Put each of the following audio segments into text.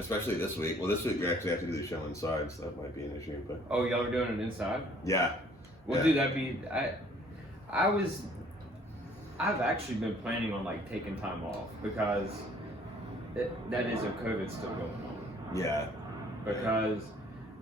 Especially this week. Well, this week we actually have to do the show inside, so that might be an issue. But oh, y'all are doing it inside? Yeah. Well, dude, that'd be. I've actually been planning on like taking time off because that is a COVID still going on. Yeah. Because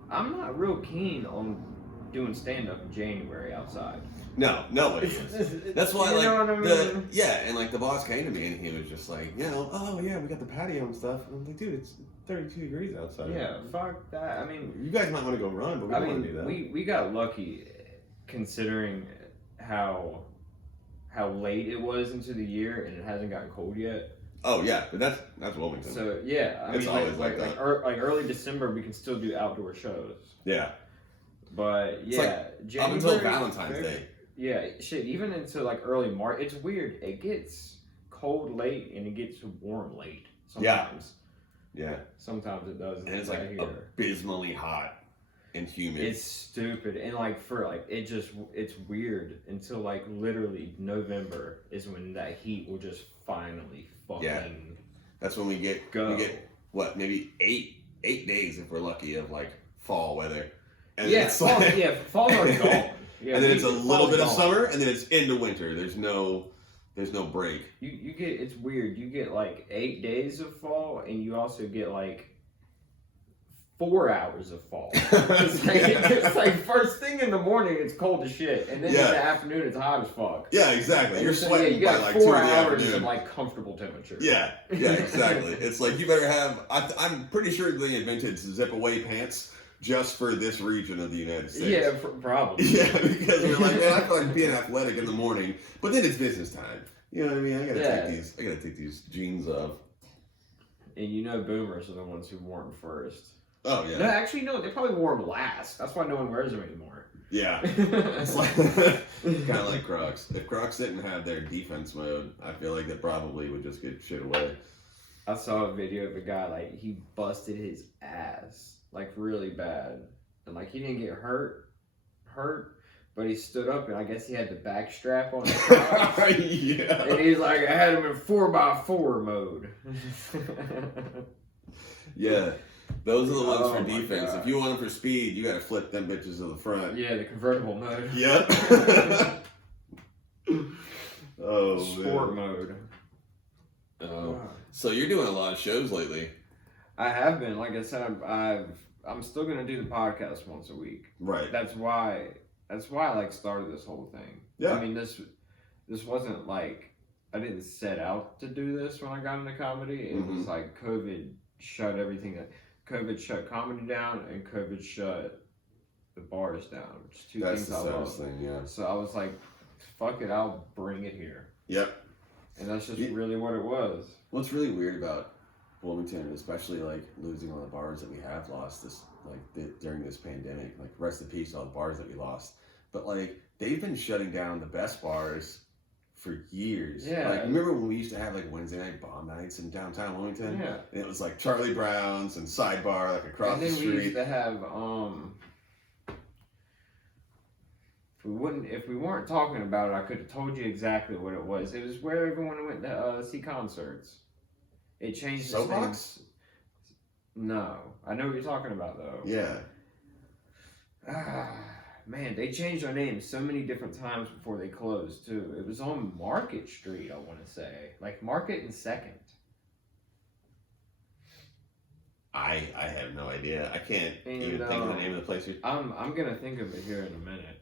I'm not real keen on doing stand-up in January outside. No, nobody is. That's why, like, know what I mean? and like the boss came to me and he was just like, oh yeah, we got the patio and stuff. And I'm like, dude, it's 32 degrees outside. Yeah, fuck that. I mean, you guys might want to go run, but we don't want to do that. We got lucky considering how late it was into the year and it hasn't gotten cold yet. Oh yeah, but that's Wilmington. So yeah, I it's mean, always like that. Like early December, we can still do outdoor shows. Yeah. But yeah, like, January, up until Valentine's Day. Yeah, shit. Even into like early March, it's weird. It gets cold late and it gets warm late. Sometimes. Yeah. Sometimes it does. And it's like abysmally hot and humid. It's stupid, and like it's weird until like literally November is when that heat will just finally fucking. Yeah. That's when we get what, maybe eight days if we're lucky of like fall weather. And fall's already gone. Yeah, and then it's a little bit of summer, and then it's into winter. There's no break. You get, it's weird. You get like 8 days of fall, and you also get like 4 hours of fall. It's like first thing in the morning, it's cold as shit, and then in the afternoon, it's hot as fuck. Yeah, exactly. You're sweating you got by like 4 2 in the hours afternoon. of like comfortable temperature. Yeah, exactly. It's like you better have. I'm pretty sure they invented zip away pants just for this region of the United States. Yeah, probably. Yeah, because you're like, man, I feel like being athletic in the morning, but then it's business time. You know what I mean? I gotta take these jeans off. And you know, boomers are the ones who wore them first. Oh yeah. No, actually, no. They probably wore them last. That's why no one wears them anymore. Yeah. It's like kind of like Crocs. If Crocs didn't have their defense mode, I feel like they probably would just get shit away. I saw a video of a guy, like, he busted his ass, like, really bad. And, like, he didn't get hurt, but he stood up, and I guess he had the back strap on his Crocs. Yeah. And he's like, I had him in 4x4 mode. Yeah. Those are the ones for defense. God. If you want them for speed, you gotta flip them bitches to the front. Yeah, the convertible mode. Yep. Oh, Sport mode. Oh. So you're doing a lot of shows lately. I have been. Like I said, I'm still gonna do the podcast once a week. Right. That's why I like started this whole thing. Yeah. I mean, this wasn't like, I didn't set out to do this when I got into comedy. It was like COVID shut everything. COVID shut comedy down, and COVID shut the bars down. Which is two things I love. Thing, yeah. So I was like, fuck it, I'll bring it here. Yep. And that's just really what it was. What's really weird about Wilmington, especially like losing all the bars that we have lost during this pandemic, like rest in peace all the bars that we lost. But like they've been shutting down the best bars for years. Yeah. Like remember when we used to have like Wednesday night bomb nights in downtown Wilmington? Yeah. And it was like Charlie Brown's and Sidebar like across the street. And then we used to have if we weren't talking about it, I could have told you exactly what it was. It was where everyone went to see concerts. It changed the Soapbox? No. I know what you're talking about, though. Yeah. Man, they changed their name so many different times before they closed, too. It was on Market Street, I want to say. Like Market and 2nd. I have no idea. I can't even think of the name of the place. I'm going to think of it here in a minute.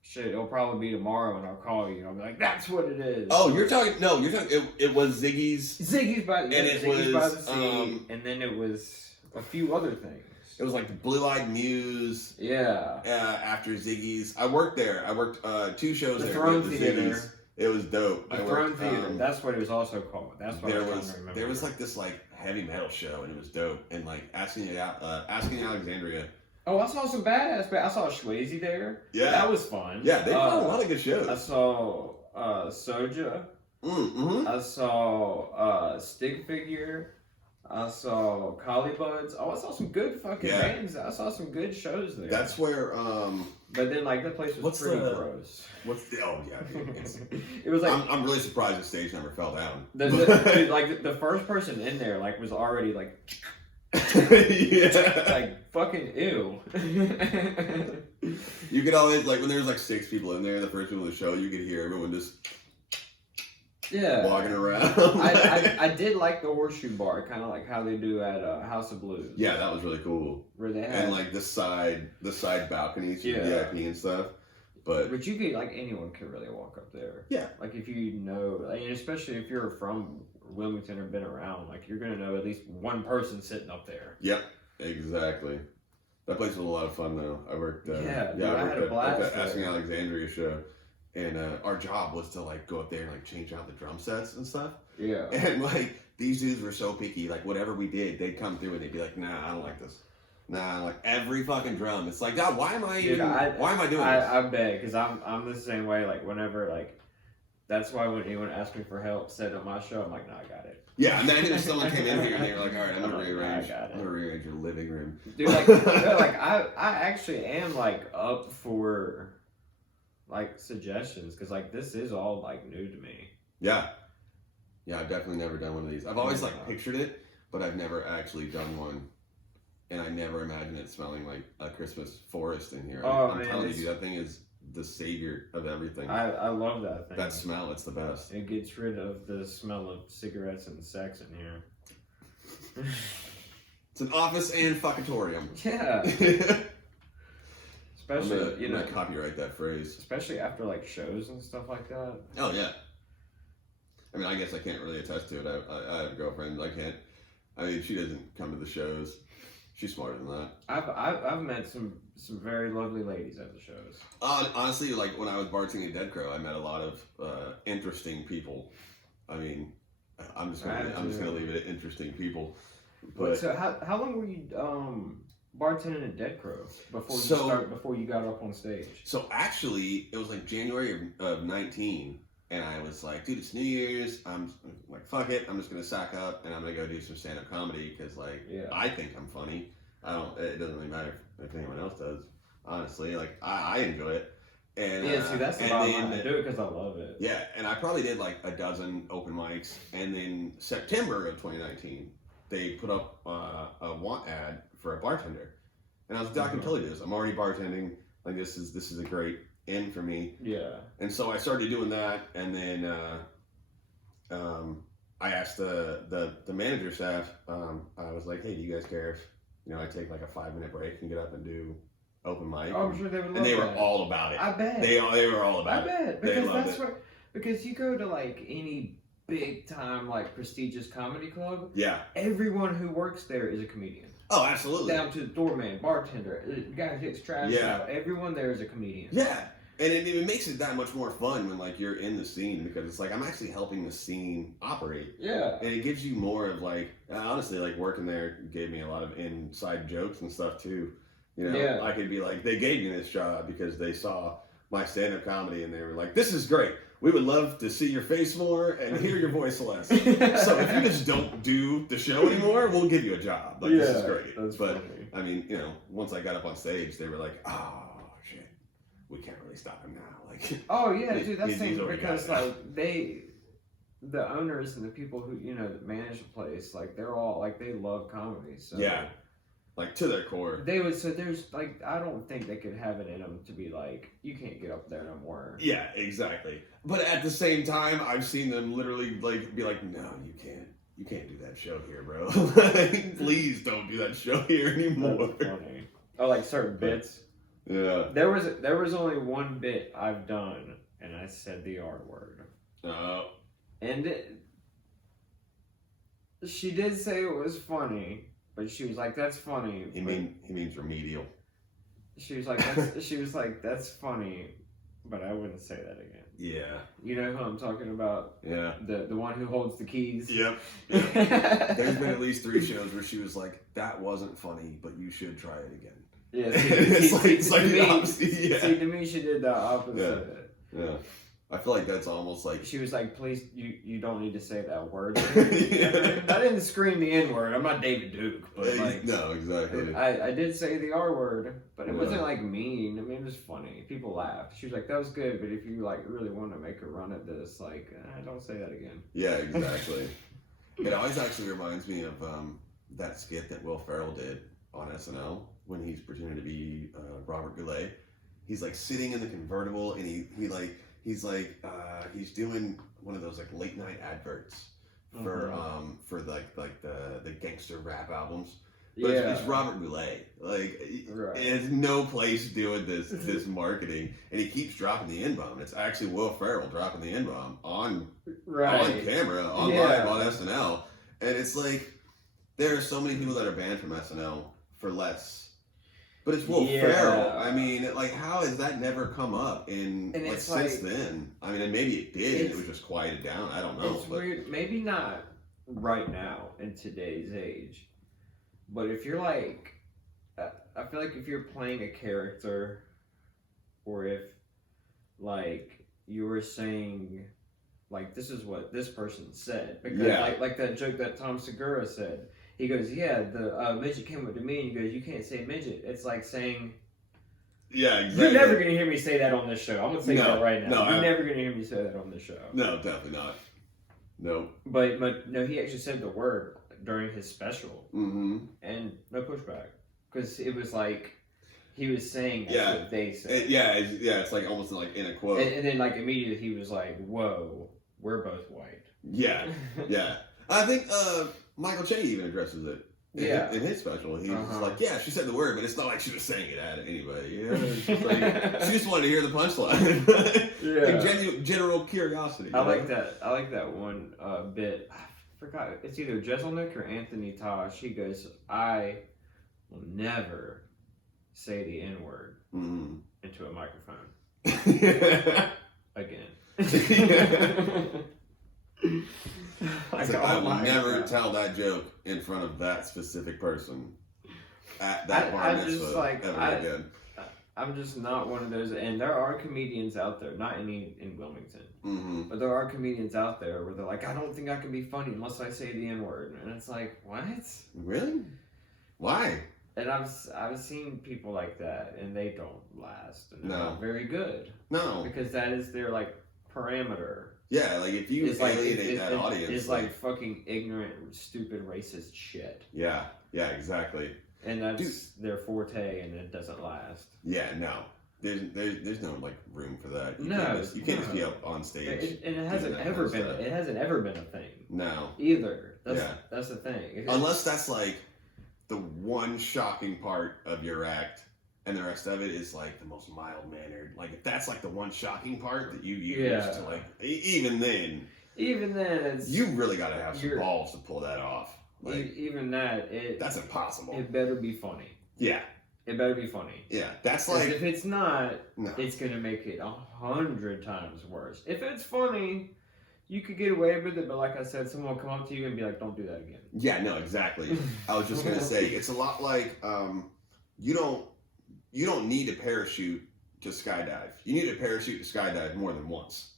Shit, it'll probably be tomorrow, and I'll call you. And I'll be like, "That's what it is." Oh, you're talking. It was Ziggy's. Ziggy's by the Sea, and then it was a few other things. It was like the Blue Eyed Muse. Yeah. After Ziggy's, I worked there. I worked 2 shows there. The Throne Theater. Ziggy's. It was dope. The Throne Theater. That's what it was also called. That's what I remember. There was like this like heavy metal show, and it was dope. And like Asking Alexandria. Oh, I saw some badass. I saw Swayze there. Yeah, that was fun. Yeah, they put a lot of good shows. I saw Soja. I saw Stick Figure. I saw Collie Buds. Oh, I saw some good fucking bands. I saw some good shows there. That's where. But then, like, that place was pretty gross. Oh yeah, dude, it was like I'm really surprised the stage never fell down. Dude, like the first person in there like was already like Yeah. Like, fucking ew. You could always, like, when there's like 6 people in there, the first people in the show, you could hear everyone just walking around. I did like the horseshoe bar, kind of like how they do at House of Blues. Yeah, that was really cool. Where they had, and like the side balconies for VIP and stuff. But you could, like, anyone could really walk up there. Yeah. Like, if you know, like, especially if you're from Wilmington or been around, like, you're gonna know at least one person sitting up there. Yep, exactly. That place was a lot of fun though. I worked. I had I a blast. worked at Asking Alexandria show, and our job was to like go up there and like change out the drum sets and stuff. Yeah. And like these dudes were so picky. Like whatever we did, they'd come through and they'd be like, "Nah, I don't like this." Nah, like every fucking drum. It's like, God, why am I even? Why am I doing this? I bet, because I'm the same way. Like whenever, like, that's why when anyone asks me for help setting up my show, I'm like, no, I got it. Yeah, and then if someone came in here and they were like, all right, I'm gonna rearrange your living room. Dude, like, I actually am like up for like suggestions, because like this is all like new to me. Yeah, I've definitely never done one of these. I've always like pictured it, but I've never actually done one. And I never imagined it smelling like a Christmas forest in here. I'm telling you, that thing is the savior of everything. I love that thing. That smell, it's the best. It gets rid of the smell of cigarettes and sex in here. It's an office and fuckatorium. Yeah. Especially, I'm gonna copyright that phrase. Especially after like shows and stuff like that. Oh yeah. I mean, I guess I can't really attest to it. I have a girlfriend. I can't. I mean, she doesn't come to the shows. She's smarter than that. I've met some very lovely ladies at the shows. Honestly, like when I was bartending at Dead Crow, I met a lot of interesting people. I mean, I'm just gonna leave it at interesting people. But so how long were you bartending at Dead Crow before you got up on stage? So actually, it was like January of 19. And I was like, dude, it's New Year's. I'm like, fuck it. I'm just going to sack up and I'm going to go do some stand-up comedy because, like, I think I'm funny. It doesn't really matter if anyone else does, honestly. Like, I enjoy it. And see, that's the bottom line. I do it because I love it. Yeah, and I probably did like a dozen open mics. And then September of 2019, they put up a want ad for a bartender. And I was like, I can totally do this. I'm already bartending. Like, this is a great in for me. Yeah. And so I started doing that, and then I asked the manager staff, I was like, hey, do you guys care if I take like a 5-minute break and get up and do open mic? Oh, I'm sure they would love and they that. were all about it. I bet. They were all about it. I bet. They Because loved that's what, because you go to like any big time like prestigious comedy club, yeah, everyone who works there is a comedian. Oh, absolutely. Down to the doorman, bartender, the guy who takes trash out. Everyone there is a comedian. Yeah. And it makes it that much more fun when like you're in the scene, because it's like I'm actually helping the scene operate. Yeah. And it gives you more of like, honestly, like working there gave me a lot of inside jokes and stuff too. I could be like, they gave me this job because they saw my stand-up comedy and they were like, this is great. We would love to see your face more and hear your voice less. So if you just don't do the show anymore, we'll give you a job. Like, this is great. But funny. I mean, once I got up on stage, they were like, oh shit, we can't really stop him now. Like, oh yeah, dude, that's thing, because like the owners and the people who that manage the place, like they're all like, they love comedy. So yeah, like to their core. They would. So there's like, I don't think they could have it in them to be like, you can't get up there no more. Yeah, exactly. But at the same time, I've seen them literally like be like, no, you can't. You can't do that show here, bro. Like, please don't do that show here anymore. That's funny. Oh, like certain bits. Yeah. There was only one bit I've done, and I said the R word. Oh. And she did say it was funny, but she was like, "That's funny." He means remedial. She was like, "That's funny," but I wouldn't say that again. Yeah. You know who I'm talking about? Yeah. The one who holds the keys. Yep. There's been at least 3 shows where she was like, "That wasn't funny, but you should try it again." Yeah. It's like the opposite. Yeah. See, to me, she did the opposite. Yeah. I feel like that's almost like... She was like, please, you don't need to say that word. Yeah. I didn't scream the N-word. I'm not David Duke. But like, no, exactly. I did say the R word, but it wasn't like mean. I mean, it was funny. People laughed. She was like, that was good, but if you like really want to make a run at this, like, don't say that again. Yeah, exactly. It always actually reminds me of that skit that Will Ferrell did on SNL when he's pretending to be Robert Goulet. He's like sitting in the convertible, and he's doing one of those like late night adverts for the gangster rap albums. But it's Robert Goulet. Like, it has no place doing this marketing, and he keeps dropping the N-bomb. It's actually Will Ferrell dropping the N-bomb on camera, on live, on SNL. And it's like, there are so many people that are banned from SNL for less. But it's Will Ferrell. I mean, like, how has that never come up since then? I mean, and maybe it did, and it was just quieted down. I don't know. It's weird. Maybe not right now in today's age. But if you're like, I feel like if you're playing a character, or if like you were saying, like, this is what this person said, because like that joke that Tom Segura said, he goes, the midget came up to me and he goes, you can't say midget. It's like saying, exactly. You're never gonna hear me say that on this show. I'm gonna say that right now. You're never gonna hear me say that on this show. No, definitely not. No. But no, he actually said the word during his special, and no pushback, because it was like he was saying what they said. It's like almost like in a quote, and then like immediately he was like, "Whoa, we're both white." Yeah. I think Michael Che even addresses it. In his special, he was like, she said the word, but it's not like she was saying it at anybody. It's just like, she just wanted to hear the punchline. Like general curiosity. I like that one bit. I forgot. It's either Jeselnik or Anthony Tosh. He goes, "I will never say the N-word into a microphone again." I will never tell that joke in front of that specific person at that bar mitzvah ever again. I'm just not one of those, and there are comedians out there, not any in Wilmington, but there are comedians out there where they're like, I don't think I can be funny unless I say the N-word, and it's like, what? Really? Why? And I've seen people like that, and they don't last, and they're not very good. No, because that is their like parameter. Yeah, like if you alienate that audience, it's like fucking ignorant, stupid, racist shit. Yeah, exactly. And that's their forte, and it doesn't last. Yeah, no. There's no like room for that. You can't just be up on stage. And it hasn't ever been. It hasn't ever been a thing. No. Either. That's the thing. Unless that's like the one shocking part of your act, and the rest of it is like the most mild mannered. Like if that's like the one shocking part that you use to like, even then, it's, you really got to have some balls to pull that off. Like, even that's impossible. It better be funny. Yeah. It better be funny. Yeah, that's like... If it's not, it's going to make it 100 times worse. If it's funny, you could get away with it, but like I said, someone will come up to you and be like, don't do that again. Yeah, no, exactly. I was just going to say, it's a lot like, you don't need a parachute to skydive. You need a parachute to skydive more than once.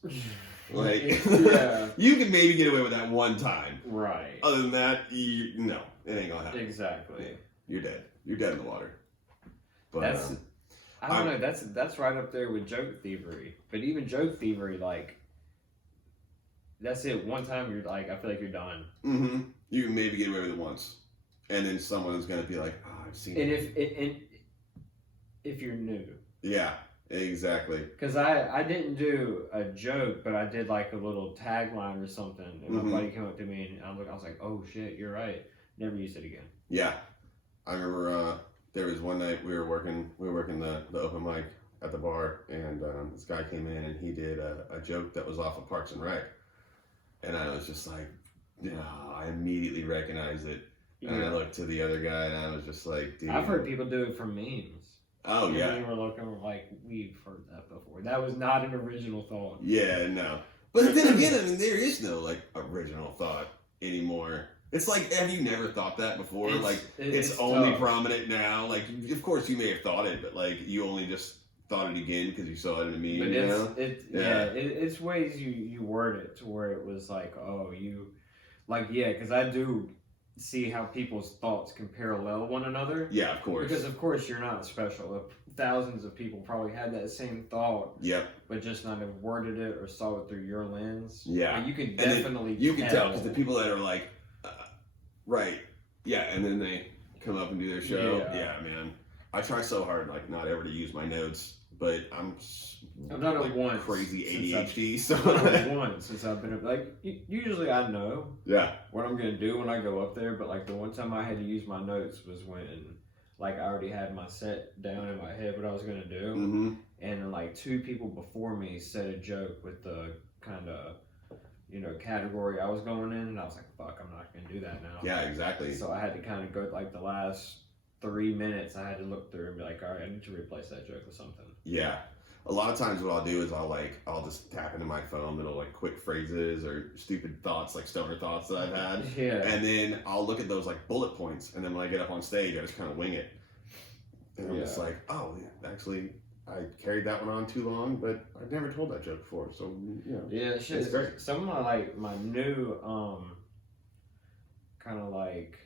Like, you can maybe get away with that one time. Right. Other than that, no, it ain't gonna happen. Exactly. Yeah, you're dead. You're dead in the water. But I don't know. That's right up there with joke thievery. But even joke thievery, like, that's it. One time you're like, I feel like you're done. You can maybe get away with it once, and then someone's gonna be like, "Oh, I've seen." And if you're new. Yeah. Exactly. Because I didn't do a joke, but I did like a little tagline or something, and my buddy came up to me, and I was like, "Oh shit, you're right. Never use it again." Yeah, I remember there was one night we were working the open mic at the bar, and this guy came in and he did a joke that was off of Parks and Rec, and I was just like, I immediately recognized it, and I looked to the other guy, and I was just like, dude. I've heard people do it from memes. Oh, yeah. We were looking like, we've heard that before. That was not an original thought. Yeah, no. But then again, I mean, there is no, like, original thought anymore. It's like, have you never thought that before? It's only prominent now. Like, of course you may have thought it, but, like, you only just thought it again because you saw it in a meme, it's ways you word it to where it was like, oh, you... Like, because I do see how people's thoughts can parallel one another. Yeah, of course. Because of course you're not special. Thousands of people probably had that same thought. Yep. But just not have worded it or saw it through your lens. Yeah. And you can definitely you can tell because the people that are like, right, Yeah, and then they come up and do their show. Yeah. Yeah, man. I try so hard, like, not ever to use my notes, but I've done it once. Crazy since ADHD. So I've done it once since I've been like. Usually I know yeah, what I'm gonna do when I go up there, but like the one time I had to use my notes was when like I already had my set down in my head what I was gonna do, mm-hmm. and like two people before me said a joke with the kind of category I was going in, and I was like, fuck, I'm not gonna do that now. Yeah, exactly. So I had to kind of go like the last 3 minutes. I had to look through and be like, all right, I need to replace that joke with something. Yeah. A lot of times what I'll do is I'll just tap into my phone little like quick phrases or stupid thoughts, like stoner thoughts that I've had. Yeah. And then I'll look at those like bullet points, and then when I get up on stage, I just kind of wing it. And I'm just like, oh, yeah, actually, I carried that one on too long, but I've never told that joke before, so Yeah, shit. it's great. Some of my new kind of like,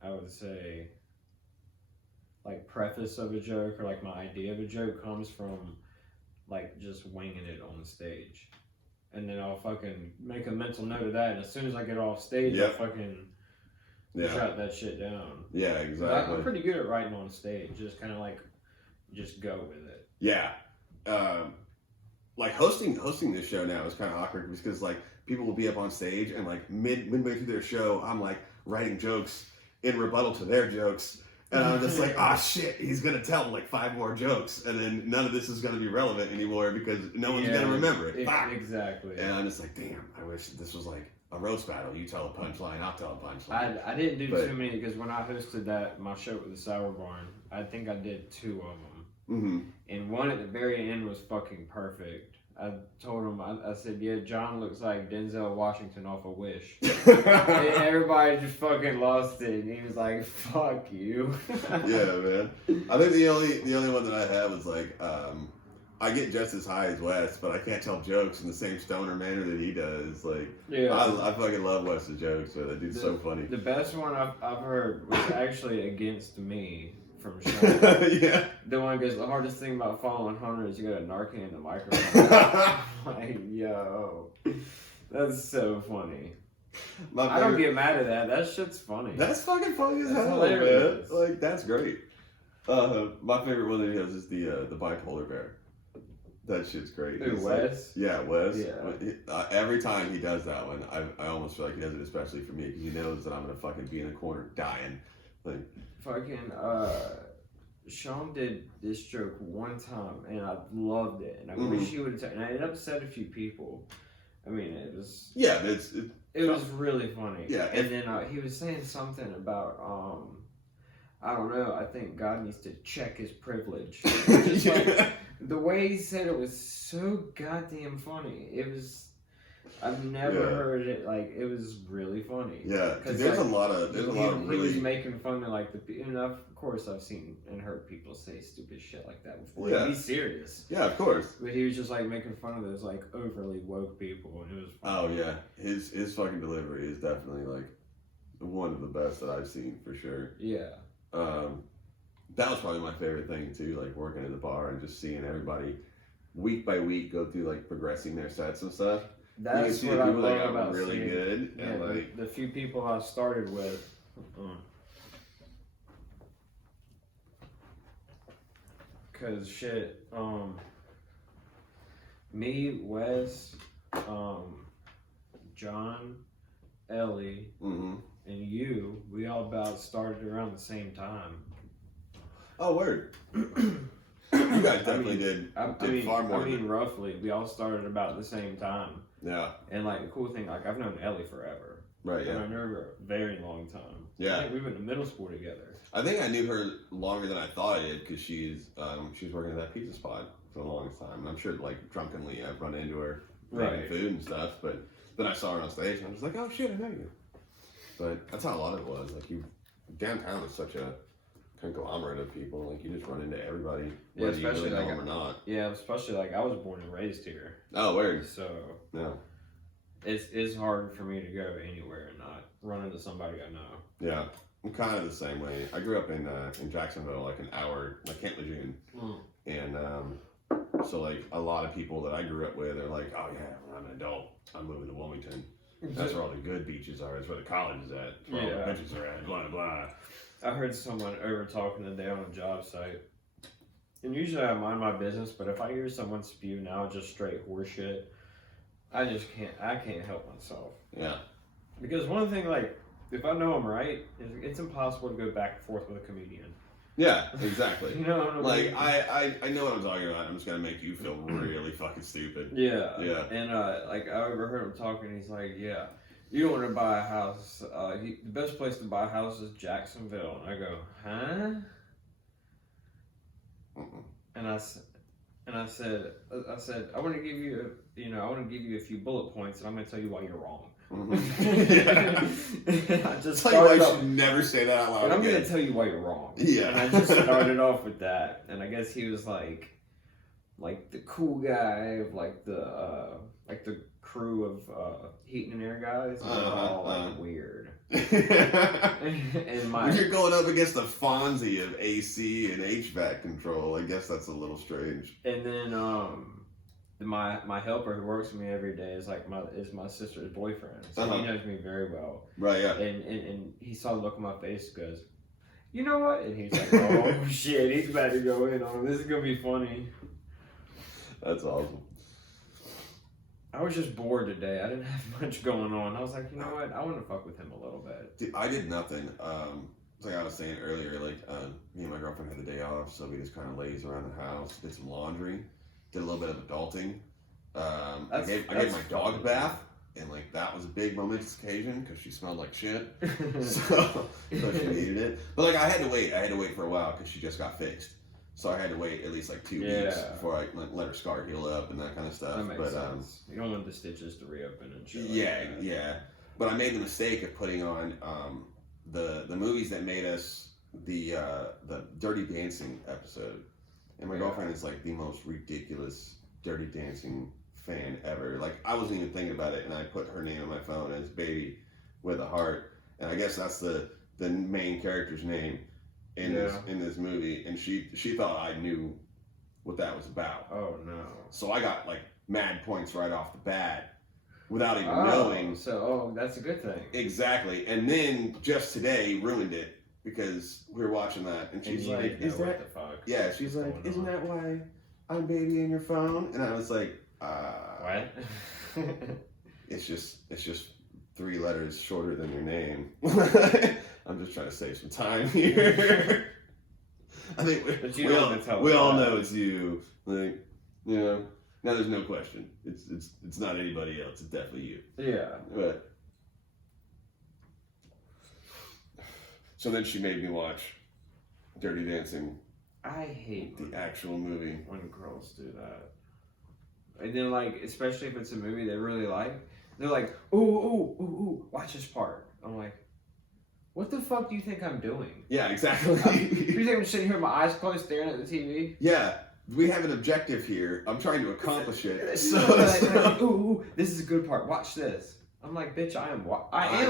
I would say, like preface of a joke or like my idea of a joke comes from like just winging it on the stage, and then I'll fucking make a mental note of that, and as soon as I get off stage, I'll fucking jot that shit down. Yeah, exactly. I'm pretty good at writing on stage, just kind of like just go with it. Yeah. Like hosting this show now is kind of awkward because like people will be up on stage and like midway through their show, I'm like writing jokes in rebuttal to their jokes. And I'm just like, ah, shit, he's going to tell like 5 more jokes. And then none of this is going to be relevant anymore because no one's going to remember it. Exactly. And I'm just like, damn, I wish this was like a roast battle. You tell a punchline, I'll tell a punchline. I didn't do too many because when I hosted my show with the Sour Barn, I think I did 2 of them. Mm-hmm. And one at the very end was fucking perfect. I told him, I said, yeah, John looks like Denzel Washington off of Wish. And everybody just fucking lost it. And he was like, fuck you. Yeah, man. I think the only one that I had was like, I get just as high as Wes, but I can't tell jokes in the same stoner manner that he does. Like, yeah. I fucking love Wes's jokes. So that dude's so funny. The best one I've heard was actually against me. From yeah. The one goes, the hardest thing about following Hunter is you got a Narcan in the microphone. Like, yo, that's so funny. I don't get mad at that. That shit's funny. That's fucking funny as hell, hilarious. man. Like, that's great. My favorite one that he does is the Bipolar Bear. That shit's great. Who, Wes? Yeah, Wes. Yeah. Every time he does that one, I almost feel like he does it especially for me because he knows that I'm gonna fucking be in the corner dying. Like, fucking Sean did this joke one time and I loved it, and I wish he would and it upset a few people. I mean, it was it was really funny. Yeah, and then he was saying something about I don't know, I think God needs to check his privilege. Just like, the way he said it was so goddamn funny. It was, I've never heard it, like, it was really funny. Yeah, because there's like, a lot of he was making fun of, like, and of course I've seen and heard people say stupid shit like that before. Yeah. Be serious. Yeah, of course. But he was just, like, making fun of those, like, overly woke people, and it was funny. Oh, yeah. His fucking delivery is definitely, like, one of the best that I've seen, for sure. Yeah. That was probably my favorite thing, too, like, working at the bar and just seeing everybody week by week go through, like, progressing their sets and stuff. That's what I love about really seeing, good. Yeah, and like the few people I started with. Cause shit, me, Wes, John, Ellie, and you, we all about started around the same time. Oh, word. You guys definitely did far more. I mean, roughly, we all started about the same time. Yeah. And like the cool thing, like I've known Ellie forever. Right. Yeah. And I knew her a very long time. Yeah. I think we went to middle school together. I think I knew her longer than I thought I did because she's working at that pizza spot for the longest time. And I'm sure like drunkenly I've run into her making food and stuff. But then I saw her on stage and I was like, oh shit, I know you. But that's how a lot of it was. Like downtown is such a conglomerate of people. Like you just run into everybody, whether you really know them or not. Yeah, especially like I was born and raised here. Oh, word. So yeah, it's hard for me to go anywhere and not run into somebody I know. Yeah, I'm kind of the same way. I grew up in Jacksonville, like an hour, like Camp Lejeune, and so like a lot of people that I grew up with are like, oh yeah, when I'm an adult, I'm moving to Wilmington. That's where all the good beaches are. That's where the college is at. That's where all the bitches are at. Blah, blah. I heard someone over talking today on a job site. And usually I mind my business, but if I hear someone spew now just straight horseshit, I can't help myself. Yeah. Because one thing, like, if I know I'm right, it's impossible to go back and forth with a comedian. Yeah, exactly. You know what I mean? Like, I know what I'm talking about. I'm just going to make you feel really fucking stupid. Yeah. Yeah. And, like, I overheard him talking, he's like, yeah, you want to buy a house. The best place to buy a house is Jacksonville. And I go, huh? And I said, I want to give you, a few bullet points, and I'm going to tell you why you're wrong. Yeah. I just tell you why you started should never say that out loud. and I'm again. going to tell you why you're wrong. Yeah. And I just started off with that, and I guess he was like the cool guy of like the crew of heat and air guys. And they're all like weird. And when you're going up against the Fonzie of AC and HVAC control, I guess that's a little strange. And then my helper who works with me every day is like my sister's boyfriend, so he knows me very well. Right, yeah. And he saw the look on my face, goes, you know what? And he's like, oh shit, he's about to go in on this. Is gonna be funny. That's awesome. I was just bored today. I didn't have much going on. I was like, you know what? I want to fuck with him a little bit. Dude, I did nothing. Like I was saying earlier, like me and my girlfriend had the day off, so we just kind of lazed around the house, did some laundry, did a little bit of adulting. I gave my dog a bath, and like that was a big momentous occasion because she smelled like shit, so she needed it. But like I had to wait for a while because she just got fixed. So I had to wait at least like 2 weeks before I let her scar heal up and that kind of stuff. That makes sense. You don't want the stitches to reopen and shit. Yeah. But I made the mistake of putting on the movies that made us the Dirty Dancing episode. And my girlfriend is like the most ridiculous Dirty Dancing fan ever. Like I wasn't even thinking about it, and I put her name on my phone as Baby with a heart. And I guess that's the main character's name in this movie, and she thought I knew what that was about. Oh no. So I got like mad points right off the bat without even knowing. So that's a good thing. Exactly. And then just today ruined it because we were watching that, and she's like, "Is that what the fuck?" Yeah, she's like, "Isn't that why I'm Baby in your phone?" And I was like, What? It's just 3 letters shorter than your name. I'm just trying to save some time here. I think we all know it's you. Like, you know, now there's no question. It's not anybody else. It's definitely you. Yeah. But so then she made me watch Dirty Dancing. I hate the actual movie when girls do that. And then like, especially if it's a movie they really like, they're like, ooh, watch this part. I'm like, what the fuck do you think I'm doing? Yeah, exactly. You think I'm sitting here with my eyes closed staring at the TV? Yeah, we have an objective here. I'm trying to accomplish it. So, like, ooh, this is a good part. Watch this. I'm like, bitch, I am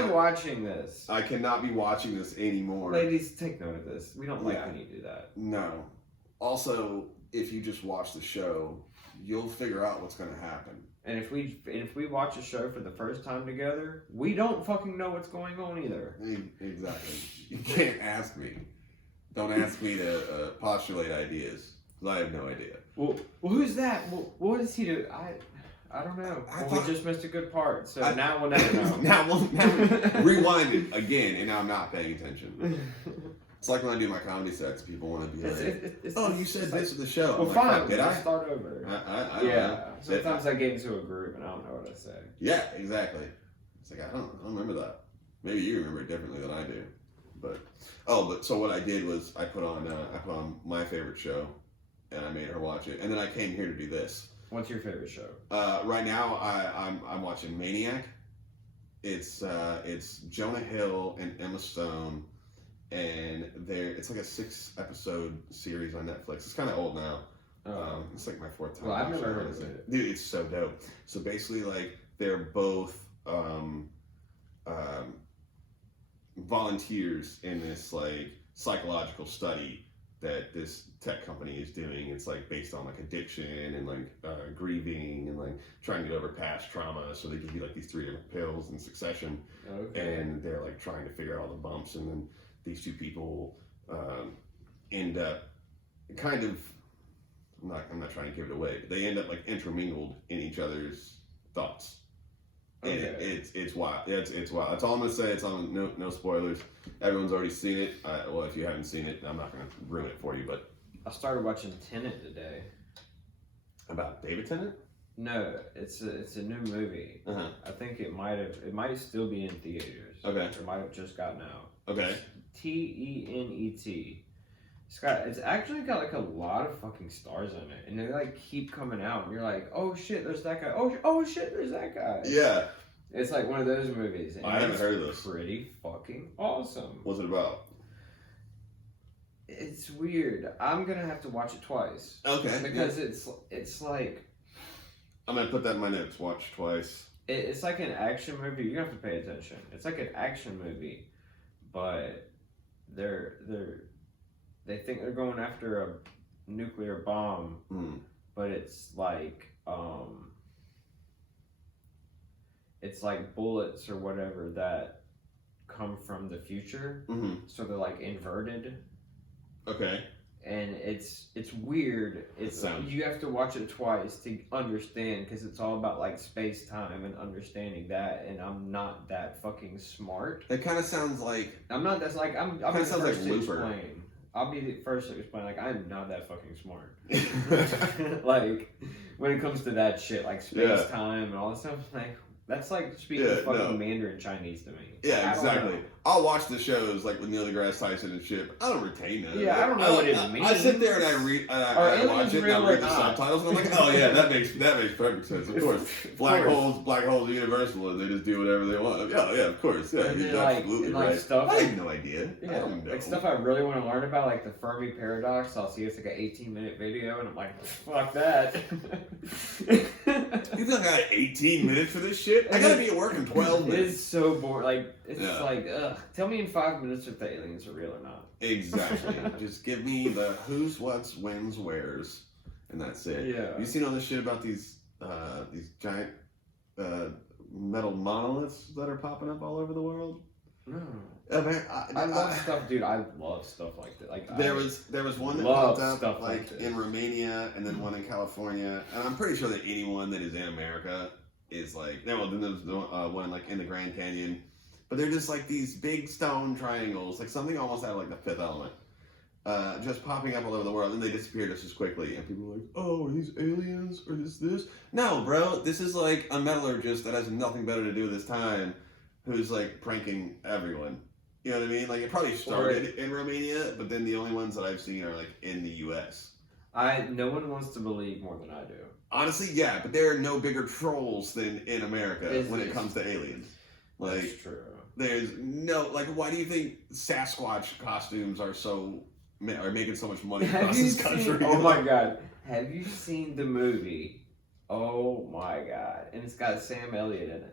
watching this. I cannot be watching this anymore. Ladies, take note of this. We don't like when you do that. No. Also, if you just watch the show, you'll figure out what's going to happen. And if we watch a show for the first time together, we don't fucking know what's going on either. Exactly. You can't ask me. Don't ask me to postulate ideas, because I have no idea. Well, who's that? Well, what does he do? I don't know. We just missed a good part, so now we'll never know. now rewind it again, and now I'm not paying attention. It's like when I do my comedy sets, people want to be like, you said this at the show. Well, fine, did I? Start over. I don't know. Sometimes I get into a groove and I don't know what I say. Yeah, exactly. It's like, I don't remember that. Maybe you remember it differently than I do. But so what I did was I put on my favorite show, and I made her watch it, and then I came here to do this. What's your favorite show? Right now I'm watching Maniac. It's Jonah Hill and Emma Stone. And it's like a 6-episode series on Netflix. It's kind of old now. It's like my 4th time. Well, I've never heard of it. Dude, it's so dope. So basically, like, they're both volunteers in this like psychological study that this tech company is doing. It's like based on like addiction and like grieving and like trying to get over past trauma. So they give you like these 3 different pills in succession, and they're like trying to figure out all the bumps. And then these 2 people end up kind of. I'm not trying to give it away, but they end up like intermingled in each other's thoughts. And it's wild. It's wild. That's all I'm gonna say. It's on no spoilers. Everyone's already seen it. Well, if you haven't seen it, I'm not gonna ruin it for you. But I started watching Tenet today. About David Tennant? No, it's a new movie. I think it might still be in theaters. Okay. It might have just gotten out. Okay. Tenet. It's actually got like a lot of fucking stars in it, and they like keep coming out, and you're like, oh shit, there's that guy. Oh shit, there's that guy. Yeah. It's like one of those movies. And I haven't heard of this. Pretty fucking awesome. What's it about? It's weird. I'm gonna have to watch it twice. Okay. Because it's like. I'm gonna put that in my notes. Watch twice. It's like an action movie. You have to pay attention. It's like an action movie, but they think they're going after a nuclear bomb, but it's like bullets or whatever that come from the future. So they're like inverted. Okay. And it's weird. You have to watch it twice to understand, because it's all about like space time and understanding that. And I'm not that fucking smart. It kind of sounds like I'm not. That's like I'm. Kind of sounds like Looper. Explain. I'll be the first to explain. Like, I'm not that fucking smart. Like, when it comes to that shit, like space time and all that stuff, like that's like speaking fucking Mandarin Chinese to me. Yeah, exactly. I'll watch the shows like with Neil deGrasse Tyson and shit, but I don't retain that. Yeah, I don't know what it means. I sit there and I read, I watch it, and I read the subtitles, and I'm like, oh yeah, that makes perfect sense. Of course, black holes are universal, and they just do whatever they want. Yeah, of course, yeah, you're absolutely right. Stuff, I have no idea. Yeah, I don't know. Like stuff I really want to learn about, like the Fermi paradox. I'll see it's like an 18-minute video, and I'm like, fuck that. You think I got 18 minutes for this shit? I gotta be at work in 12 minutes. It's so boring. Like, it's like, ugh. Tell me in 5 minutes if the aliens are real or not. Exactly. Just give me the who's, what's, when's, where's, and that's it. Yeah. You seen all this shit about these giant metal monoliths that are popping up all over the world? No. I love stuff, dude. I love stuff like that. Like there was one that popped up like in Romania, and then one in California, and I'm pretty sure that anyone that is in America is like. Well, then there's one like in the Grand Canyon, but they're just like these big stone triangles, like something almost out of like the Fifth Element, just popping up all over the world, and they disappear just as quickly. And people are like, "Oh, are these aliens? Or is this?" No, bro. This is like a metallurgist that has nothing better to do this time, who's like pranking everyone. You know what I mean? Like it probably started in Romania, but then the only ones that I've seen are like in the U.S. No one wants to believe more than I do. Honestly, yeah, but there are no bigger trolls than in America when it comes to aliens. Like, that's true. There's no like. Why do you think Sasquatch costumes are making so much money across this country? Oh my god! Have you seen the movie? Oh my god! And it's got Sam Elliott in it.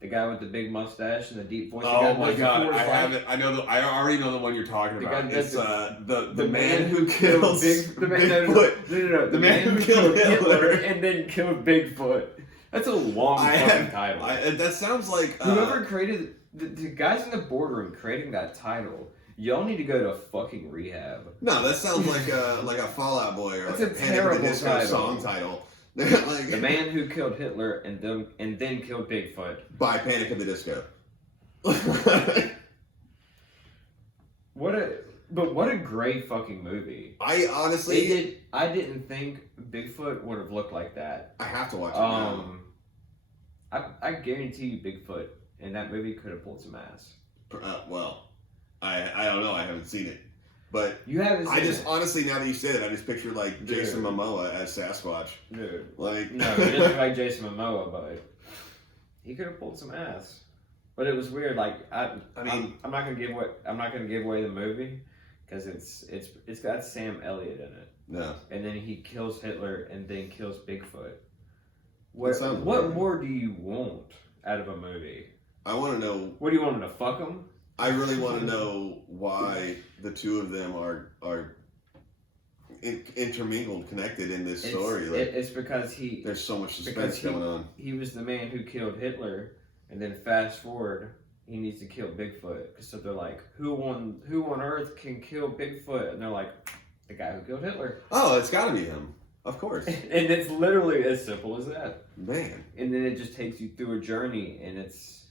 The guy with the big mustache and the deep voice. Oh my god, I have it. I know. I already know the one you're talking about. It's the man who killed Bigfoot. No. The man who killed Hitler and then killed Bigfoot. That's a long fucking title. That sounds like whoever created the guys in the boardroom creating that title. Y'all need to go to fucking rehab. No, that sounds like a Fall Out Boy or that's like a terrible Disco song title. Like, the man who killed Hitler and then killed Bigfoot by Panic at the Disco. What a great fucking movie. I honestly I didn't think Bigfoot would have looked like that. I have to watch it now. I guarantee you Bigfoot in that movie could have pulled some ass. Well, I don't know. I haven't seen it. But you haven't seen it. Honestly, now that you say it, I just picture like Jason Momoa as Sasquatch. Dude. Like no, he doesn't look like Jason Momoa, but he could have pulled some ass. But it was weird. Like I mean, I'm not gonna give away the movie because it's got Sam Elliott in it. No. And then he kills Hitler and then kills Bigfoot. What more do you want out of a movie? I want to know. What do you want him to fuck him? I really want to know why the two of them are intermingled, connected in this story. Like, it's because there's so much suspense going on. He was the man who killed Hitler, and then fast forward, he needs to kill Bigfoot. So they're like, who on earth can kill Bigfoot? And they're like, the guy who killed Hitler. Oh, it's got to be him, of course. And it's literally as simple as that. Man. And then it just takes you through a journey, and it's.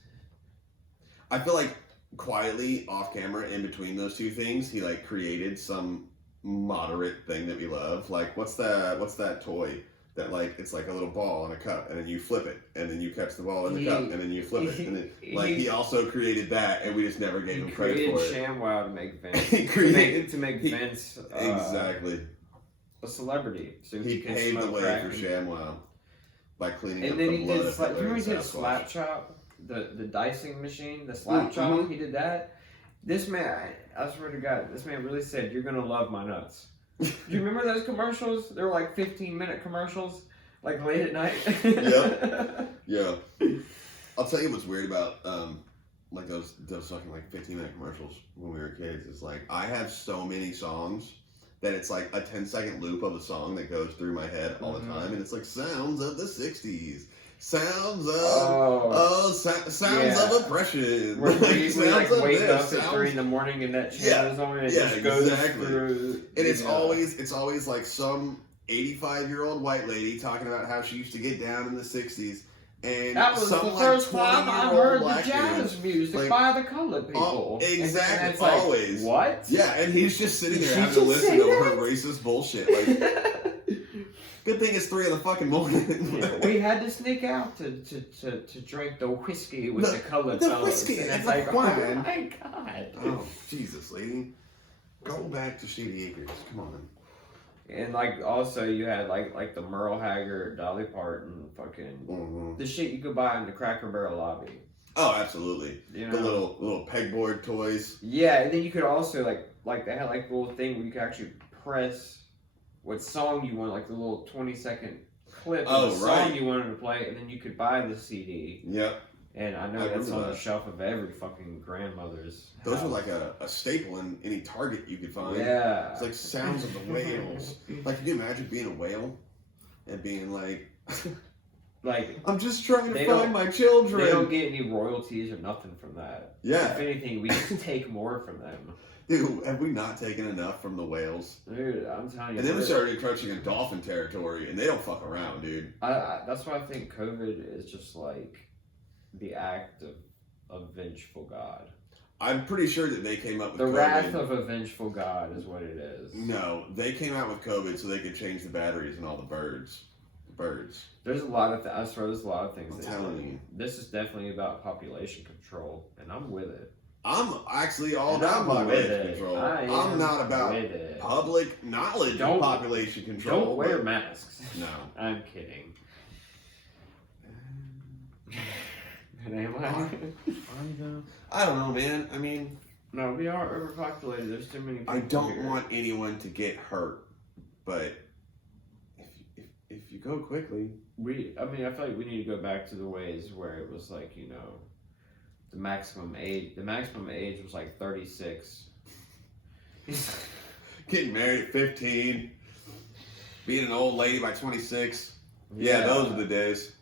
I feel like quietly off camera, in between those two things, he like created some moderate thing that we love. Like, what's that toy that like it's like a little ball in a cup, and then you flip it, and then you catch the ball in the cup, and then you flip it, and then like he also created that, and we just never gave him credit for it. He created ShamWow to make Vince. He created to make Vince exactly a celebrity, so he can paved the way crack for ShamWow by cleaning and up then the he blood did of slap. Hitler Remember he and did Sasquatch. slap chop, the dicing machine, the slap chop. He did that. This man, I swear to God, this man really said, "You're gonna love my nuts." Do you remember those commercials? They were like 15-minute commercials, like late at night. Yeah. I'll tell you what's weird about like those fucking like 15-minute commercials when we were kids. Is like I have so many songs that it's like a 10-second loop of a song that goes through my head all the time, and it's like sounds of the '60s. Sounds of sounds of oppression. Where we like wake up at sounds... 3 a.m. and that channel is on, and it just goes through. And it's always like some 85-year-old white lady talking about how she used to get down in the '60s. And that was some, the first time I heard the jazz dude, music like, by the colored people. Exactly, and it's always. Like, what? Yeah, and he's just sitting there having to listen to her racist bullshit. Like, good thing it's 3 in the fucking morning. Yeah, we had to sneak out to drink the whiskey with the colored fellas. Whiskey, and it's like, oh my God. Oh, Jesus, lady. Go back to Shady Acres. Come on. And like also you had like the Merle Haggard, Dolly Parton, fucking the shit you could buy in the Cracker Barrel lobby. Oh, absolutely. You know? The little pegboard toys. Yeah, and then you could also like they had like a little thing where you could actually press what song you want, like the little 20-second clip of the song you wanted to play, and then you could buy the CD. Yep. And I know that's on the shelf of every fucking grandmother's Those house. were like a staple in any Target you could find. Yeah. It's like sounds of the whales. Like, can you imagine being a whale and being like, I'm just trying to find my children. They don't get any royalties or nothing from that. Yeah. If anything, we just take more from them. Dude, have we not taken enough from the whales? Dude, I'm telling you. And then we started encroaching in dolphin territory, and they don't fuck around, dude. That's why I think COVID is just like the act of a vengeful God. I'm pretty sure that they came up with the COVID. wrath of a vengeful God is what it is. No, they came out with COVID so they could change the batteries in all the birds. There's a lot of I swear there's a lot of things. I'm telling you. This is definitely about population control, and I'm with it. I'm actually all about population control. I'm not about public knowledge of population control. Don't wear masks. No. I'm kidding. Am I don't know, man. I mean, no, we are overpopulated. There's too many people. I don't want anyone to get hurt, but if you go quickly, I feel like we need to go back to the ways where it was like, you know, the maximum age was like 36. Getting married at 15, being an old lady by 26. Yeah, those are the days.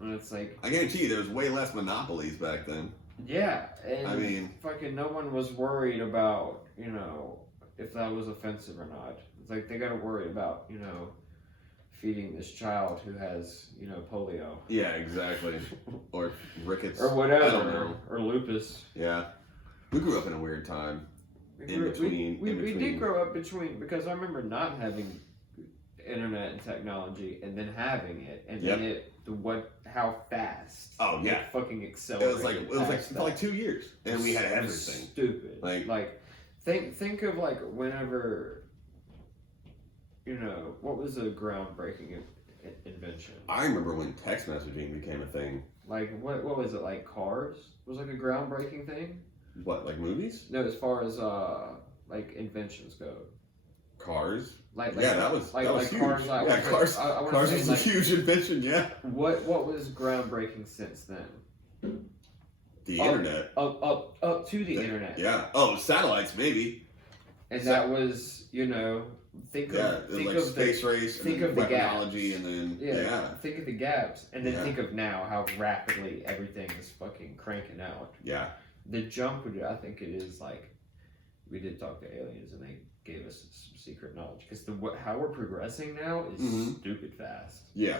And it's like, I guarantee you there was way less monopolies back then. Yeah, and I mean, fucking no one was worried about, you know, if that was offensive or not. It's like they gotta worry about, you know, feeding this child who has, you know, polio. Yeah, exactly. Or rickets. Or whatever. I don't know. Or lupus. Yeah. We grew up in a weird time. We did grow up between, because I remember not having internet and technology and then having it, and then how fast it fucking accelerated. It was like for like 2 years, and we had everything. Stupid. Like think of like whenever, you know, what was a groundbreaking invention? I remember when text messaging became a thing. Like what was it, like cars was like a groundbreaking thing? What, like movies? No, as far as like inventions go. Cars? Like that was huge. Cars. Cars was a huge invention. Yeah. What was groundbreaking since then? The internet. Up to the internet. Yeah. Oh, satellites maybe. And that was, think of like space race, think and of the weaponology, gaps. and then think of the gaps, and then think of now how rapidly everything is fucking cranking out. Yeah. The jump, I think it is like, we did talk to aliens, and they gave us some secret knowledge because how we're progressing now is stupid fast. Yeah.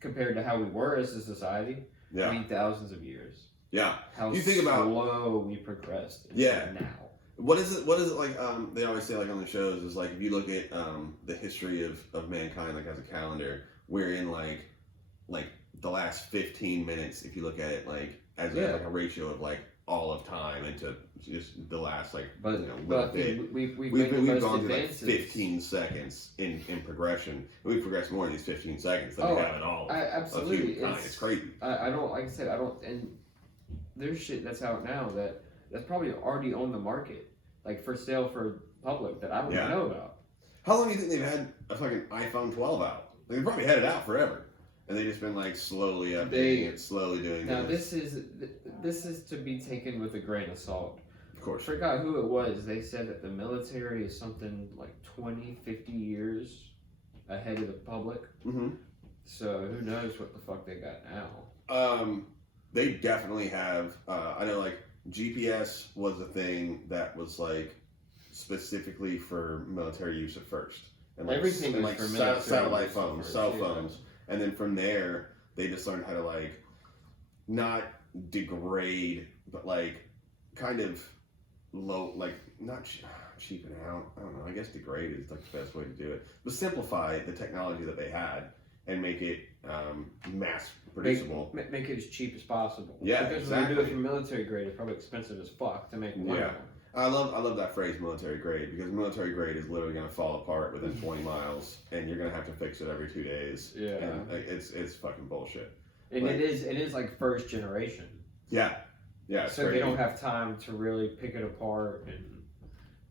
Compared to how we were as a society. Yeah. I mean, thousands of years. Yeah. How you think slow we progressed. Now. What is it like? They always say, like, on the shows, is like, if you look at the history of mankind, like, as a calendar, we're in like the last 15 minutes. If you look at it like as like a ratio of like all of time into just the last like but we've gone through like 15 seconds in progression. We've progressed more in these 15 seconds than we have in all of humankind. It's crazy. I don't, like I said, and there's shit that's out now that's probably already on the market, like for sale for public, that I don't even know about. How long do you think they've had a fucking iPhone 12 out? They've probably had it out forever, and they just been like slowly updating it, slowly doing now this. This is to be taken with a grain of salt. Of course. I forgot who it was. They said that the military is something like 20, 50 years ahead of the public. Mm-hmm. So who knows what the fuck they got now? They definitely have. I know, like, GPS was a thing that was like specifically for military use at first, and like everything was for military satellite phones, cell phones, yeah. And then from there they just learned how to like not degrade, but like kind of low, like not cheapen out. I don't know. I guess degrade is like the best way to do it, but simplify the technology that they had and make it mass producible. Make it as cheap as possible. Yeah, because exactly. when they do it for military grade, it's probably expensive as fuck to make one. Yeah. I love that phrase, military grade, because military grade is literally going to fall apart within 20 miles, and you're going to have to fix it every 2 days. Yeah, and it's fucking bullshit. And like, it is like first generation. Yeah, yeah. So they don't have time to really pick it apart, and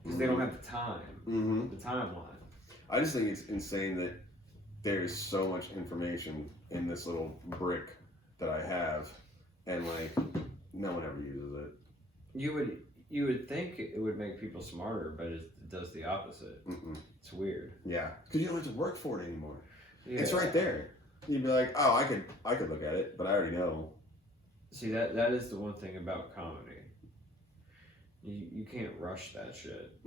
because they don't have the time, the timeline. I just think it's insane that there's so much information in this little brick that I have, and like no one ever uses it. You would think it would make people smarter, but it does the opposite. It's weird. Yeah, because you don't have to work for it anymore. Yeah. It's right there. You'd be like, oh, I could look at it, but I already know. See, that is the one thing about comedy. You can't rush that shit.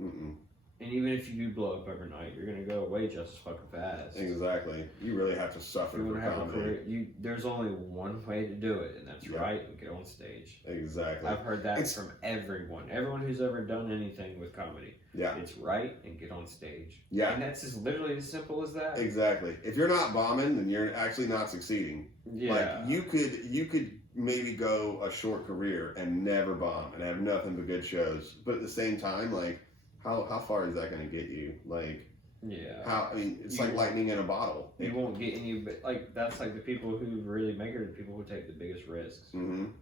And even if you do blow up overnight, you're gonna go away just as fucking fast. Exactly. You really have to suffer for comedy. There's only one way to do it, and that's write and get on stage. Exactly. I've heard that from everyone. Everyone who's ever done anything with comedy. Yeah. It's write and get on stage. Yeah. And that's just literally as simple as that. Exactly. If you're not bombing, then you're actually not succiding. Yeah. Like you could maybe go a short career and never bomb and have nothing but good shows, but at the same time, like, how far is that going to get you? Like, yeah. It's like lightning in a bottle. You won't get any, but like that's like the people who really make it, the people who take the biggest risks.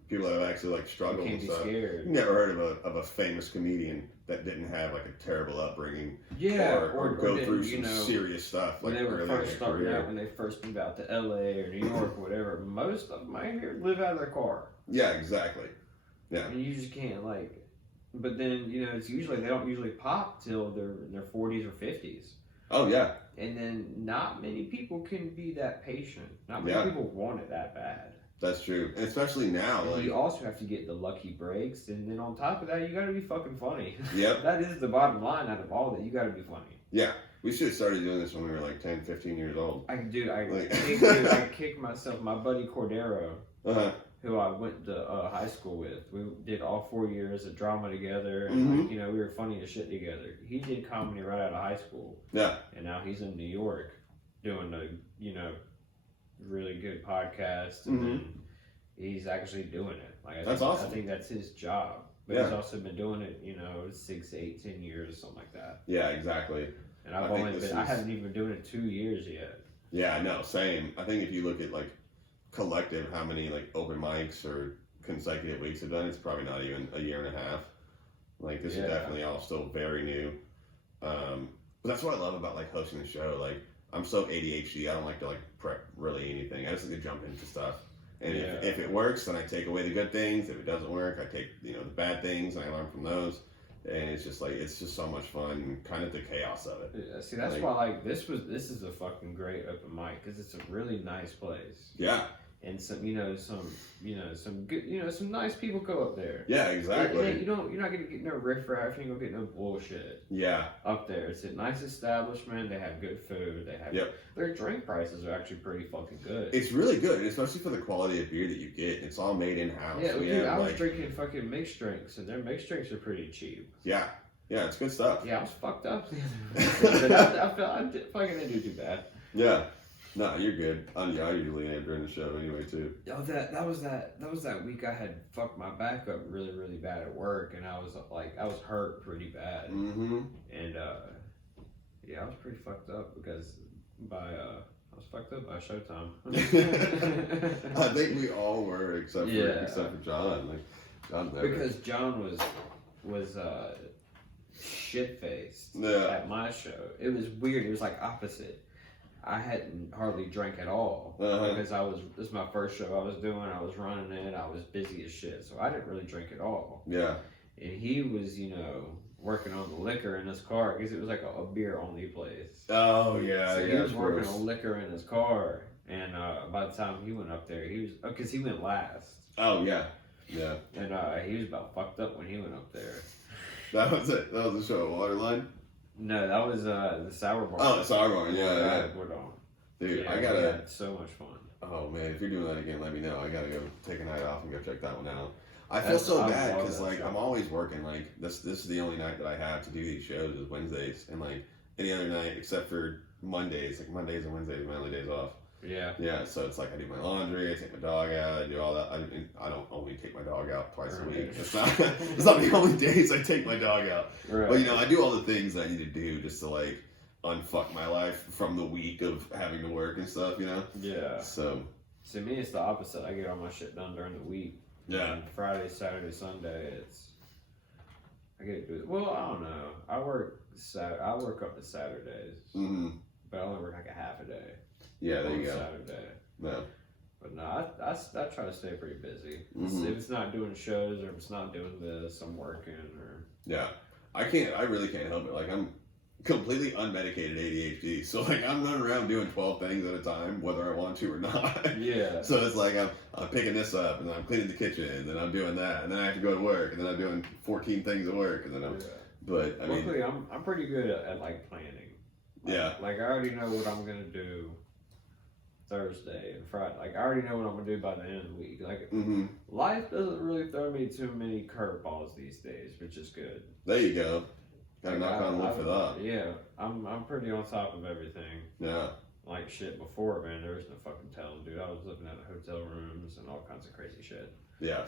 People that have actually like struggled and stuff. Scared. You never heard of a famous comedian that didn't have like a terrible upbringing. Yeah, or go through some serious stuff. When like they were first starting out, when they first moved out to LA or New York or whatever, most of them I hear live out of their car. Yeah, exactly. Yeah. And you just can't like. But then, it's usually, they don't usually pop till they're in their 40s or 50s. Oh, yeah. And then not many people can be that patient. Not many people want it that bad. That's true. And especially now. And you also have to get the lucky breaks. And then on top of that, you got to be fucking funny. Yep. That is the bottom line out of all that. You got to be funny. Yeah. We should have started doing this when we were like 10, 15 years old. I kicked myself. My buddy Cordero. Who I went to high school with. We did all 4 years of drama together, and we were funny as shit together. He did comedy right out of high school. Yeah. And now he's in New York doing a really good podcast, and then he's actually doing it. Like that's awesome. I think that's his job. But he's also been doing it, 6, 8, 10 years, something like that. Yeah, exactly. And I haven't even been doing it 2 years yet. Yeah, I know, same. I think if you look at like collective how many like open mics or consecutive weeks have done, it's probably not even a year and a half. Like this is definitely all still very new. But that's what I love about like hosting the show. Like I'm so ADHD, I don't like to like prep really anything. I just like to jump into stuff. And if it works, then I take away the good things. If it doesn't work, I take the bad things and I learn from those. and it's just like it's just so much fun, kind of the chaos of it. Yeah, see, that's Like- why like this is a fucking great open mic because it's a really nice place. Yeah, And some some good some nice people go up there. yeah, exactly. You're not gonna get no riffraff. You ain't gonna get no bullshit Yeah, up there. It's a nice establishment. They have good food. They have Yep. Their drink prices are actually pretty fucking good. it's really good, especially for the quality of beer that you get. It's all made in house. Yeah, So dude, you I was like, drinking fucking mixed drinks, and their mixed drinks are pretty cheap. yeah, it's good stuff. Yeah, I was fucked up the other day, but I felt fucking didn't do too bad. Yeah. No, you're good. I usually am during the show anyway too. Oh, that was that week I had fucked my back up really really bad at work, and I was hurt pretty bad, Mm-hmm. and yeah, I was pretty fucked up because I was fucked up by Showtime. I think we all were, except for John. Like John never. Because John was shit faced Yeah. at my show. It was weird. It was like opposite. I hadn't hardly drank at all because this is my first show I was doing. I was running it. I was busy as shit, so I didn't really drink at all. Yeah. And he was, working on the liquor in his car because it was like a beer only place. Oh yeah, So yeah. he was of working course. on liquor in his car, and by the time he went up there, because he went last, Oh yeah, yeah. and he was about fucked up when he went up there. That was it. That was the show. Waterline. No, that was the sour bar. Oh, the sour bar. Yeah. We're on. Dude, Yeah, I we gotta. had so much fun. Oh man, if you're doing that again, let me know. I gotta go take a night off and go check that one out. I feel That's- so I bad love because that like show. I'm always working. Like this is the only night that I have to do these shows is Wednesdays, and like any other night except for Mondays. Like Mondays and Wednesdays are my only days off. Yeah. Yeah, so it's like I do my laundry, I take my dog out, I do all that. I don't only take my dog out twice a week. It's not the only days I take my dog out. Right. But I do all the things I need to do just to like unfuck my life from the week of having to work and stuff. Yeah. So See, me, it's the opposite. I get all my shit done during the week. yeah, And Friday, Saturday, Sunday, I get to do it. Well, I don't know. I work up to Saturdays, but I only work like a half a day. yeah, there on you go. Saturday. No. But no, I try to stay pretty busy. Mhm. If it's not doing shows or if it's not doing this, I'm working or. Yeah, I really can't help it. Like I'm completely unmedicated ADHD, so like I'm running around doing 12 things at a time, whether I want to or not. Yeah. So it's like I'm picking this up, and then I'm cleaning the kitchen, and then I'm doing that, and then I have to go to work, and then I'm doing 14 things at work, and then I'm. Yeah. But I mean, Luckily, I'm pretty good at like planning. Yeah. Like I already know what I'm gonna do Thursday and Friday. Like I already know what I'm gonna do by the end of the week. Like life doesn't really throw me too many curveballs these days, which is good. there you go. Got to Like, knock on wood for that. Yeah, I'm pretty on top of everything. Yeah. Like shit before, man, there was no fucking telling, dude. I was looking at the hotel rooms and all kinds of crazy shit. Yeah.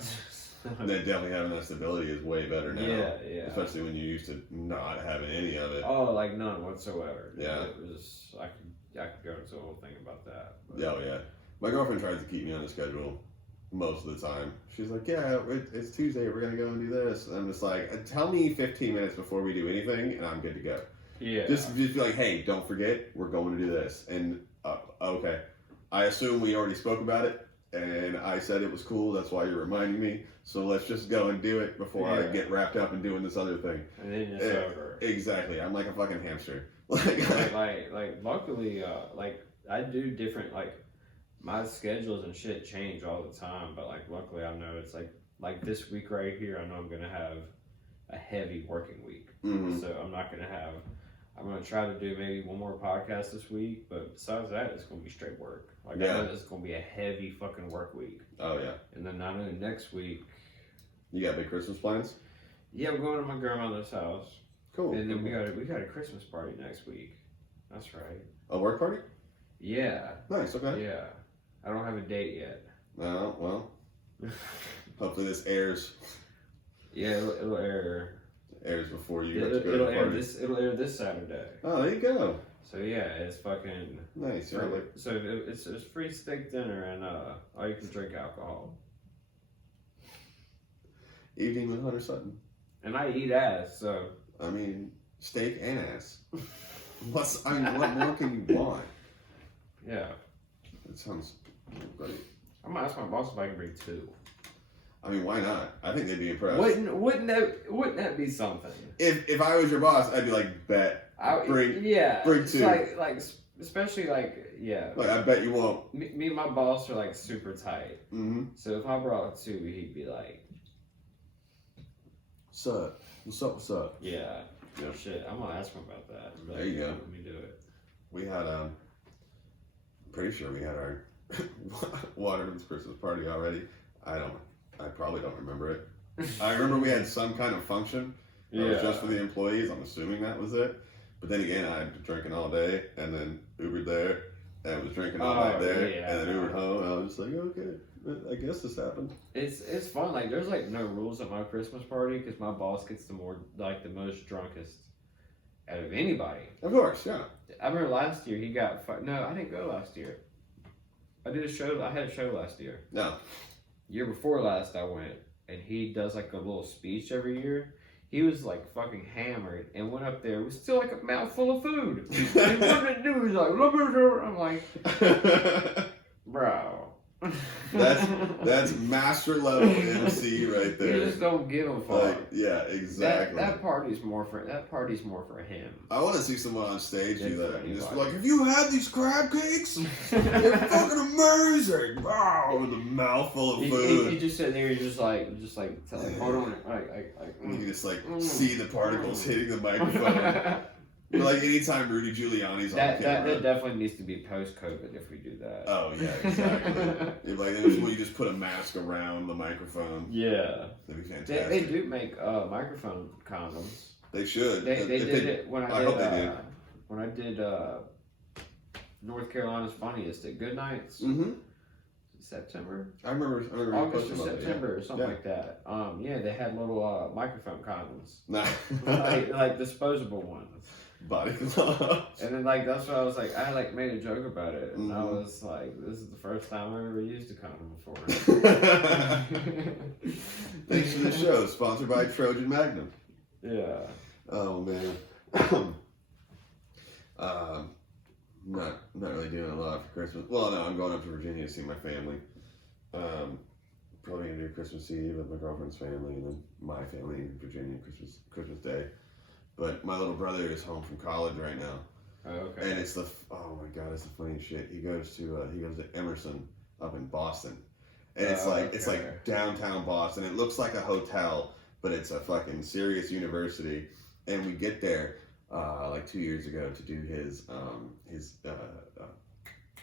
They definitely having that stability is way better now. Yeah. Especially when you used to not having any of it. Oh, like none whatsoever. Yeah. It was I could go into a whole thing about that. But. Yeah, yeah. My girlfriend tries to keep me on the schedule most of the time. She's like, yeah, it's Tuesday, we're going to go and do this. And I'm just like, tell me 15 minutes before we do anything, and I'm good to go. Yeah. Just be like, hey, don't forget, we're going to do this. And, okay. I assume we already spoke about it, and I said it was cool, that's why you're reminding me. So let's just go and do it before I get wrapped up in doing this other thing. And then it's over. Exactly. I'm like a fucking hamster. like luckily, like I do different, like my schedules and shit change all the time, but like luckily I know it's like this week right here, I know I'm gonna have a heavy working week. So I'm gonna try to do maybe one more podcast this week, but besides that, it's gonna be straight work. Like I know it's gonna be a heavy fucking work week. Oh yeah. And then I know next week. You got big Christmas plans? Yeah, we're going to my grandmother's house. Cool. And then we got a Christmas party next week. That's right. A work party? Yeah. Nice, okay. Yeah. I don't have a date yet. Well, hopefully this airs Yeah, it'll air. before you have to go to the party. It'll air this Saturday. Oh, there you go. So yeah, it's fucking Nice. Yeah, so it's free steak dinner and all you can drink alcohol. evening with Hunter Sutton. And I eat ass, so I mean, steak and ass. What more can you want? yeah. That sounds great. I'm gonna ask my boss if I can bring two. I mean, why not? I think they'd be impressed. Wouldn't that be something? If I was your boss, I'd be like, bet. Bring two. Like especially like Like, I bet you won't. Me and my boss are like super tight. Mm-hmm. So if I brought two, he'd be like, What's up? What's up? Yeah. Yep. Shit, I'm gonna ask him about that. Like, there you go. Let me do it. We had pretty sure we had our Waterman's Christmas party already. I probably don't remember it. I remember we had some kind of function. It was just for the employees. I'm assuming that was it. But then again, I'd drinking all day and then Ubered there and was drinking all night there and then Ubered home. And I was just like, okay, I guess this happened. It's fun. Like, there's like no rules at my Christmas party because my boss gets the most drunkest out of anybody. Of course, yeah. I remember last year he got no, I didn't go last year. I had a show last year. No. Year before last I went, and he does like a little speech every year. He was like fucking hammered and went up there. It was still like a mouthful of food. And what did it do? He was like, I'm like, bro. That's master level MC right there. You just don't give a fuck. Like, yeah, exactly. That party's more for him. I want to see someone on stage do that. And just be like, have you had these crab cakes? They're fucking amazing. Wow, with a mouthful of food. He just sitting there, just like, hold on, You can just see the particles hitting the microphone. But like anytime Rudy Giuliani's on camera. That definitely needs to be post-COVID if we do that. Oh yeah, exactly. You just put a mask around the microphone. Yeah. That'd be fantastic. They do make microphone condoms. They should. They did it when I hope they did. When I did North Carolina's Funniest at Good Nights. Mm-hmm. September? I remember August or September or something like that. They had little microphone condoms. Nice. like disposable ones. Body gloves. And then that's what I was like, I made a joke about it. And I was like, this is the first time I've ever used a condom before. Thanks for the show. Sponsored by Trojan Magnum. Yeah. Oh man. Not really doing a lot for Christmas. Well, no, I'm going up to Virginia to see my family. Probably gonna do Christmas Eve with my girlfriend's family, and then my family in Virginia Christmas Day. But my little brother is home from college right now. Oh, okay. And it's oh my god, it's the funniest shit. He goes to Emerson up in Boston, and it's like downtown Boston. It looks like a hotel, but it's a fucking serious university. And we get there 2 years ago to do his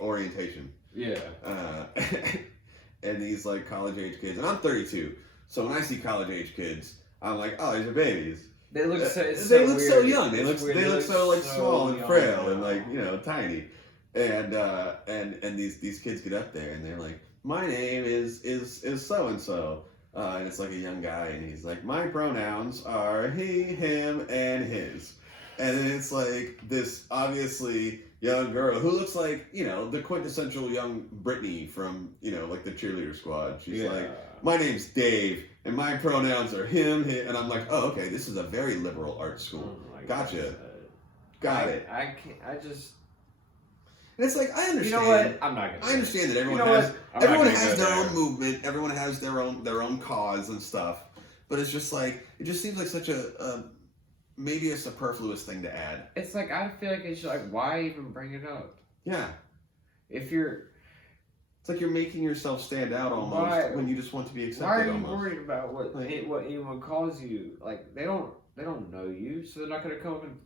orientation. Yeah. And these college age kids, and I'm 32, so when I see college age kids, I'm like, oh, these are babies. They look so young. They look so small and frail and tiny. And these kids get up there and they're like, my name is so and so. And it's like a young guy and he's like, my pronouns are he, him, and his. And then it's like this obviously young girl who looks like, the quintessential young Britney from, like the cheerleader squad. She's like, my name's Dave, and my pronouns are him, and I'm like, oh, okay, this is a very liberal art school. Gotcha. Got it. I can't, I just... And it's like, I understand. You know what? I'm not going to I understand that everyone has their own movement, everyone has their own cause and stuff, but it's just like, it just seems like such a maybe a superfluous thing to add. It's like, I feel like it's like, why even bring it up? Yeah. If you're... It's like you're making yourself stand out almost when you just want to be accepted. Why are you worried about what anyone calls you? Like, they don't know you, so they're not going to come up and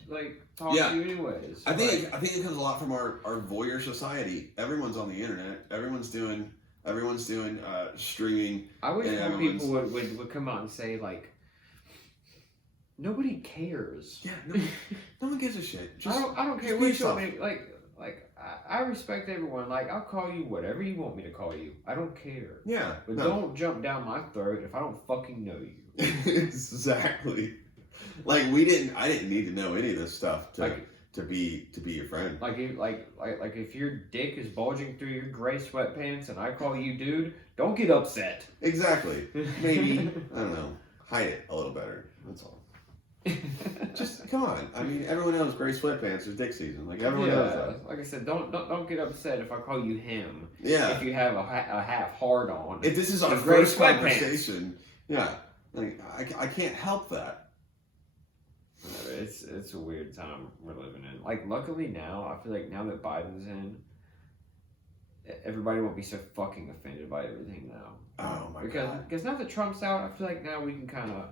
talk to you anyways. I think it comes a lot from our voyeur society. Everyone's on the internet. Everyone's doing streaming. I wish more people would come out and say nobody cares. Yeah, no one gives a shit. I don't care what you want me I respect everyone. I'll call you whatever you want me to call you. I don't care. Yeah. But don't jump down my throat if I don't fucking know you. Exactly. I didn't need to know any of this stuff to be your friend. If your dick is bulging through your gray sweatpants and I call you dude, don't get upset. Exactly. Maybe, I don't know, hide it a little better. That's all. Just come on. I mean, everyone knows gray sweatpants is dick season. Like, everyone knows that. Like I said, don't get upset if I call you him. Yeah. If you have a half hard on. If this is our gray first sweatpants. conversation, yeah. Like, I can't help that. It's a weird time we're living in. Like, luckily now, I feel like now that Biden's in, everybody won't be so fucking offended by everything now. Oh my god. Because now that Trump's out, I feel like now we can kind of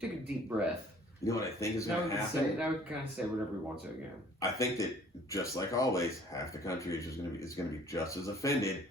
take a deep breath. You know what I think is going to happen? Now we can kind of say whatever we want to again. I think that, just like always, half the country is going to be just as offended,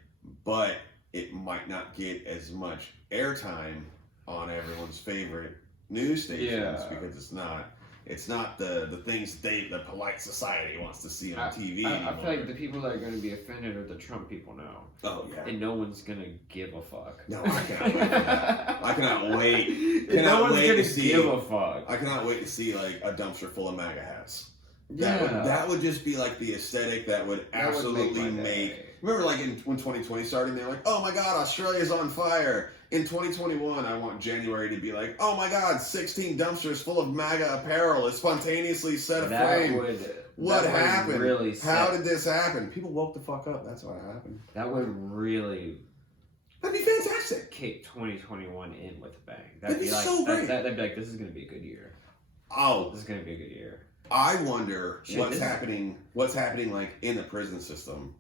but it might not get as much airtime on everyone's favorite news stations because it's not the things the polite society wants to see on TV anymore. I feel like the people that are going to be offended are the Trump people now. Oh yeah. And no one's going to give a fuck. No, I cannot wait for that. I cannot wait. No one's going to give a fuck. I cannot wait to see like a dumpster full of MAGA hats. Yeah. That would just be like the aesthetic that would absolutely make. Remember, like when 2020 started, they were like, "Oh my God, Australia's on fire." In 2021, I want January to be like, "Oh my God, 16 dumpsters full of MAGA apparel is spontaneously set aflame." What happened? Really How did this happen? People woke the fuck up. That's what happened. That would really. That'd be fantastic. Kick 2021 in with a bang. That'd be so great. That'd be like, this is going to be a good year. Oh, this is going to be a good year. I wonder what's happening like in the prison system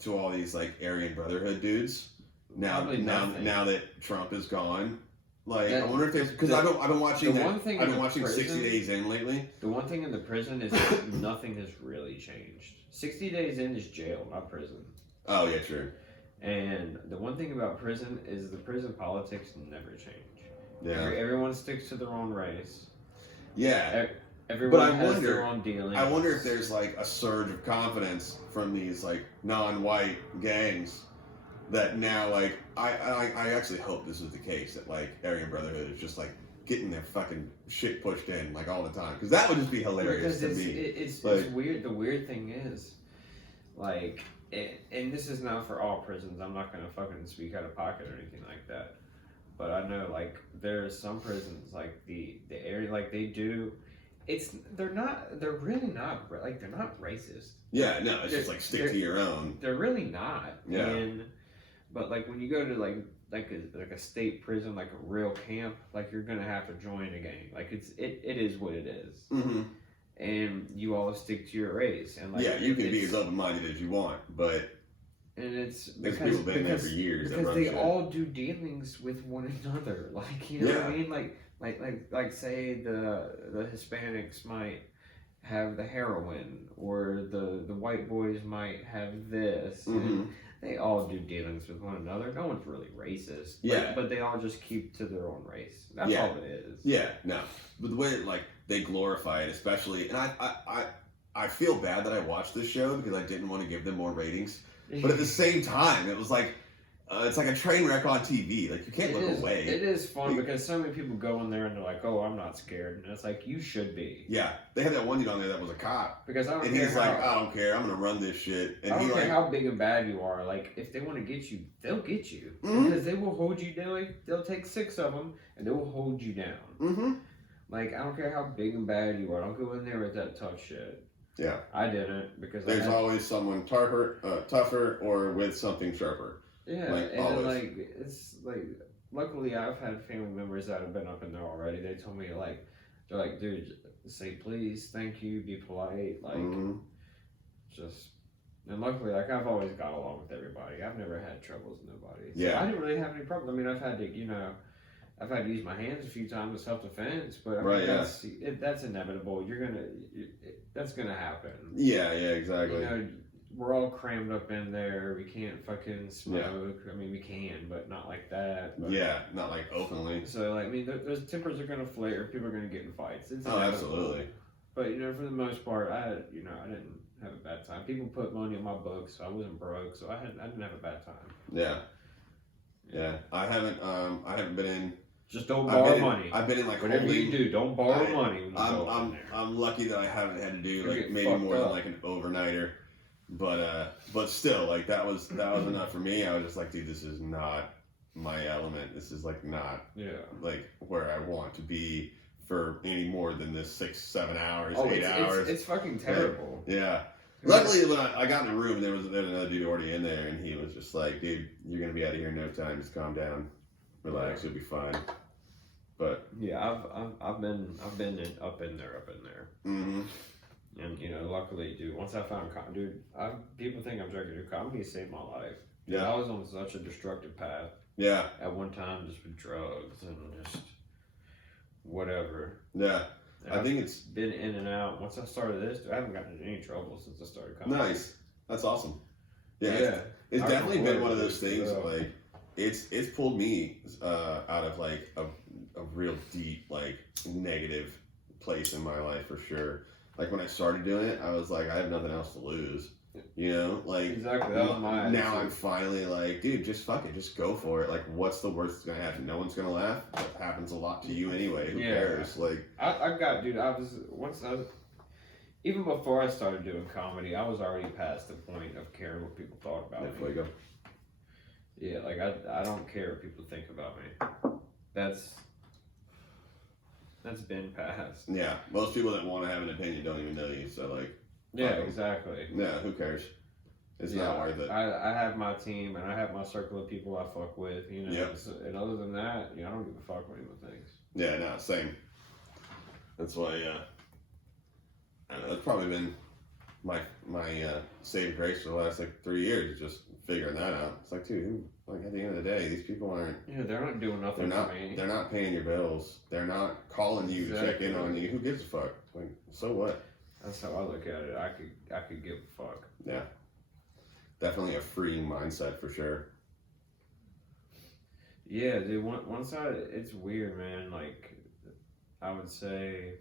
to all these like Aryan Brotherhood dudes. Now that Trump is gone, like I wonder if there's because I've been watching I've been watching 60 Days In lately. The one thing in the prison is that nothing has really changed. 60 Days In is jail, not prison. Oh yeah, true. And the one thing about prison is the prison politics never change. Yeah. Everyone sticks to their own race. Yeah. Everyone has their own dealings. I wonder if there's like a surge of confidence from these like non-white gangs that now like I actually hope this is the case, that like Aryan Brotherhood is just like getting their fucking shit pushed in like all the time, because that would just be hilarious to me. It's weird. The weird thing is, like, and this is not for all prisons. I'm not gonna fucking speak out of pocket or anything like that. But I know like there are some prisons like the area like they do. They're really not racist. Yeah, no, it's just like stick to your own. They're really not. Yeah. But like when you go to like a state prison, like a real camp, like you're gonna have to join a gang. Like it is what it is. Mm-hmm. And you all stick to your race. And like you can be as open-minded as you want, but it's because people been there for years. Because they all do dealings with one another. Like you know what I mean? Like say the Hispanics might have the heroin, or the white boys might have this. Mm-hmm. And they all do dealings with one another. No one's really racist. But they all just keep to their own race. That's all it is. Yeah, no. But the way like they glorify it, especially, and I feel bad that I watched this show because I didn't want to give them more ratings. But at the same time, it was like it's like a train wreck on TV. Like you can't look away. It is fun because so many people go in there and they're like, "Oh, I'm not scared," and it's like you should be. Yeah, they had that one dude on there that was a cop. Because and he's like, "I don't care. I'm gonna run this shit." And I don't care how big and bad you are. Like if they want to get you, they'll get you because they will hold you down. They'll take 6 of them and they will hold you down. Mm-hmm. Like I don't care how big and bad you are. Don't go in there with that tough shit. Yeah, I didn't because there's always someone tougher, or with something sharper. Yeah, like, and then, like it's like luckily I've had family members that have been up in there already. They told me like they're like, dude, say please, thank you, be polite, like just. And luckily, like I've always got along with everybody. I've never had troubles with nobody. So I didn't really have any problems. I mean, I've had to use my hands a few times in self-defense, but I mean, that's inevitable. That's gonna happen. Yeah, exactly. You know, we're all crammed up in there. We can't fucking smoke. Yeah. I mean, we can, but not like that. But, not like openly. So, like, I mean, those tempers are gonna flare. People are gonna get in fights. It's absolutely. But you know, for the most part, I didn't have a bad time. People put money in my books, so I wasn't broke, so I didn't have a bad time. Yeah. I haven't been in. Just don't borrow money. I've been in like whatever you do, don't borrow money. When you I'm lucky that I haven't had to do like maybe more than like an overnighter, but still like that was enough for me. I was just like, dude, this is not my element. This is like not like where I want to be for any more than this 6-7 hours, Oh, 8 hours. It's fucking terrible. Yeah. Luckily, when I got in the room, there was another dude already in there, and he was just like, "Dude, you're gonna be out of here in no time. Just calm down, relax, you'll be fine." But yeah, I've been up in there. mm-hmm. And you know, luckily, dude, once I found people think I'm joking. Dude, comedy saved my life. Yeah. I was on such a destructive path. Yeah. At one time, just with drugs and just whatever. Yeah. And I think it's been in and out. Once I started this, I haven't gotten in any trouble since I started comedy. nice. That's awesome. Yeah. Yeah. It's I definitely been avoid one of those it, things. so. Like, it's pulled me out of like a real deep like negative place in my life for sure. Like when I started doing it, I was like, I have nothing else to lose. You know, like Exactly. That was my now attitude. I'm finally like, dude, just fuck it, just go for it. Like, what's the worst that's gonna happen? No one's gonna laugh. That happens a lot to you anyway. Who Yeah. cares? Like, even before I started doing comedy, I was already past the point of caring what people thought about there me. you go. Yeah, like I don't care what people think about me. That's been past. Yeah, most people that want to have an opinion don't even know you. So like, Yeah, exactly. yeah, who cares? It's Yeah, not worth it. I have my team and I have my circle of people I fuck with, you know. Yep. And other than that, I don't give a fuck what anyone thinks. Yeah, no, same. That's why. I don't know, that's probably been my saving grace for the last like 3 years. Just figuring that out. It's like, dude, like at the end of the day, these people aren't. Yeah, they're not doing nothing for me. They're not paying your bills. They're not calling you to check in on you. Who gives a fuck? Like, so what? That's how I look at it. I could give a fuck. Yeah. Definitely a freeing mindset for sure. Yeah, dude. It's weird, man. Like, I would say,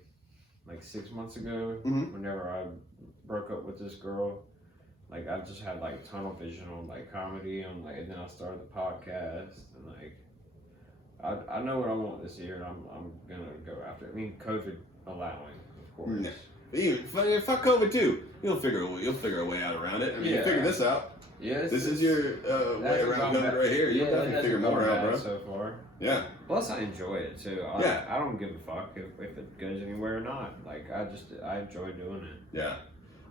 like 6 months ago, Mhm. whenever I broke up with this girl, like I just had like tunnel vision on like comedy, and like, and then I started the podcast, and like, I know what I want this year, and I'm gonna go after it. I mean, COVID allowing, of course. Yeah. Fuck COVID too. You'll figure a way out around it. I mean, you figure this out. Yes. This is your way around COVID right here. You'll definitely figure more out, bro. So far. Yeah. Plus, I enjoy it too. Yeah. I don't give a fuck if it goes anywhere or not. Like, I enjoy doing it. Yeah.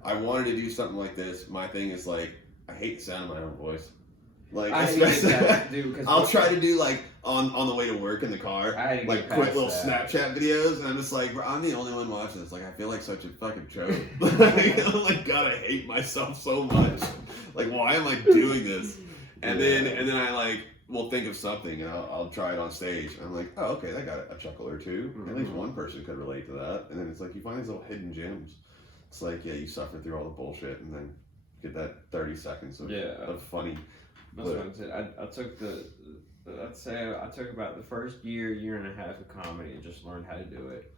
I wanted to do something like this. My thing is like, I hate the sound of my own voice. Like, I hate especially, that, dude. I'll try to do like on the way to work in the car, I had to like get quick past little that. Snapchat videos, and I'm just like, bro, I'm the only one watching this. Like, I feel like such a fucking trope. I'm like, God, I hate myself so much. Like, why am I doing this? And then I like will think of something, and I'll try it on stage. And I'm like, oh, okay, that got a chuckle or two. Mm-hmm. At least one person could relate to that. And then it's like you find these little hidden gems. It's like, yeah, you suffer through all the bullshit, and then get that 30 seconds of funny. That's what I said. I took I'd say I took about the first year and a half of comedy and just learned how to do it.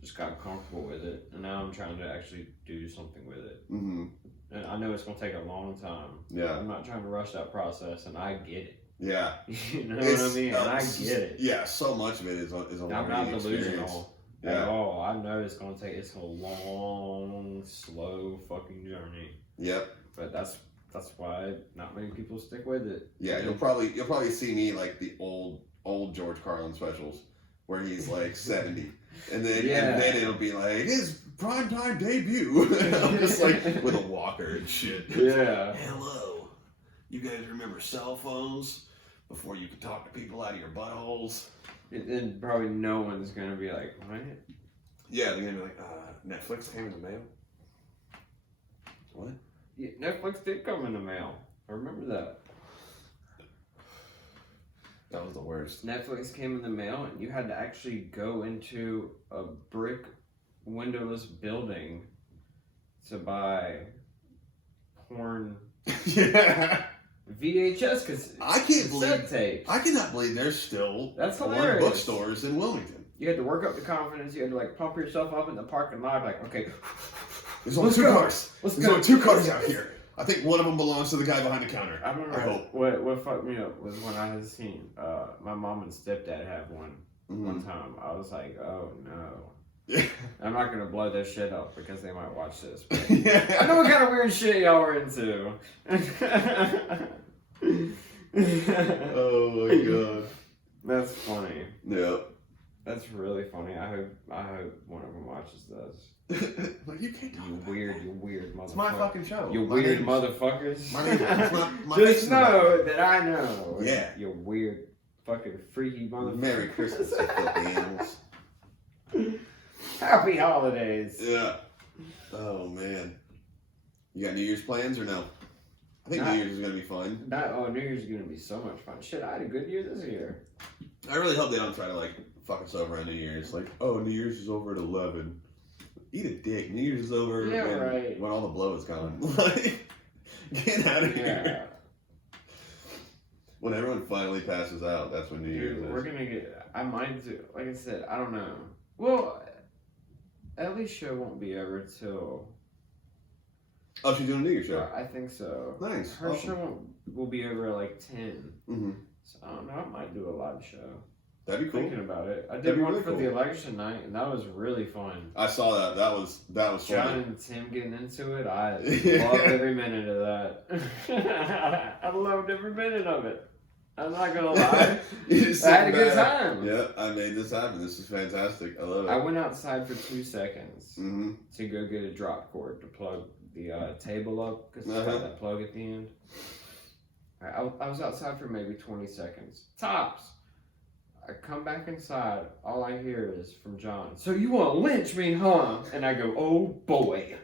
Just got comfortable with it, and now I'm trying to actually do something with it. Mm-hmm. And I know it's gonna take a long time. Yeah. I'm not trying to rush that process, and I get it. Yeah. You know what I mean? And I get it. Yeah, so much of it is a I'm learning not experience. delusional at all. I know it's a long, slow fucking journey. Yep. But that's why not many people stick with it. Yeah, you'll probably see me like the old George Carlin specials where he's like 70, and then it'll be like his primetime debut. I'm just like with a walker and shit. Yeah. Hello, you guys remember cell phones before you could talk to people out of your buttholes? And then probably no one's gonna be like, what? Yeah, they're gonna be like, Netflix came in the mail. What? Yeah, Netflix did come in the mail. I remember that. That was the worst. Netflix came in the mail, and you had to actually go into a brick windowless building to buy porn Yeah. VHS because I can't believe tape. I cannot believe there's still That's porn hilarious. bookstores in Wilmington. You had to work up the confidence. You had to like pump yourself up in the parking lot. Like, okay, There's only Let's two go. cars. Let's There's go. only two cars out here. I think one of them belongs to the guy behind the counter. I remember hope. what fucked me up was when I had seen my mom and stepdad have one Mm-hmm. time. I was like, oh no. Yeah. I'm not gonna blow their shit up because they might watch this. But Yeah. I know what kind of weird shit y'all were into. Oh my god. That's funny. Yeah. That's really funny. I hope one of them watches this. Like, you can't talk about You that. weird motherfucker. It's my fucking show. You My weird name's- motherfuckers. My name, my Just face is know about that I know. Yeah. You weird fucking freaky motherfucker. Merry Christmas, you filthy animals. Happy holidays. Yeah. Oh man. You got New Year's plans or no? I think Nah. New Year's is gonna be fun. New Year's is gonna be so much fun. Shit, I had a good year this year. I really hope they don't try to like fuck us over on New Year's. Like, oh, New Year's is over at 11. Eat a dick. New Year's is over Yeah, right. when all the blow is gone. Like, get out of here. When everyone finally passes out, that's when New Year's Dude, is. we're gonna get. I might do. Like I said, I don't know. Well, Ellie's show won't be over till. Oh, she's doing a New Year's show. I think so. Nice. Her Awesome. show will be over at like 10. Mm-hmm. So I don't know. I might do a live show. That'd be cool. Thinking about it, I That'd did be one really for cool. the election night, and that was really fun. I saw that. That was John funny. and Tim getting into it, I Yeah. loved every minute of that. I loved every minute of it. I'm not gonna lie. You just I had a sit good back. time. Yeah, I made this happen. This is fantastic. I love it. I went outside for 2 seconds Mm-hmm. to go get a drop cord to plug the table up because it's Uh-huh. got that plug at the end. I was outside for maybe 20 seconds. Tops. I come back inside. All I hear is from John. So you want to lynch me, huh? And I go, oh boy,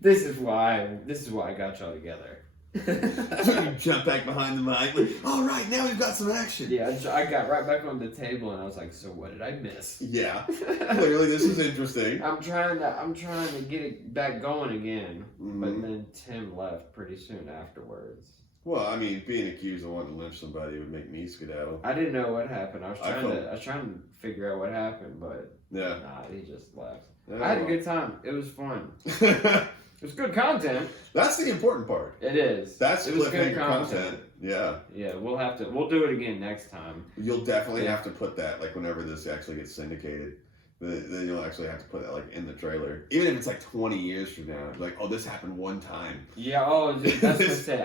this is why I got y'all together. So you jump back behind the mic. Like, all right, now we've got some action. Yeah, I got right back on the table and I was like, so what did I miss? Yeah. Clearly, this is interesting. I'm trying to get it back going again, but Mhm. then Tim left pretty soon afterwards. Well, I mean, being accused of wanting to lynch somebody would make me skedaddle. I didn't know what happened. I was I trying to figure out what happened, but Yeah. nah, he just left. Yeah, I had a well. good time. It was fun. It was good content. That's the important part. It is. That's it was good cliffhanger content. Yeah. Yeah, we'll do it again next time. You'll definitely Yeah. have to put that, like, whenever this actually gets syndicated, then you'll actually have to put that, like, in the trailer. Even if it's, like, 20 years from now. Like, oh, this happened one time. Yeah. Oh, dude, that's what I said.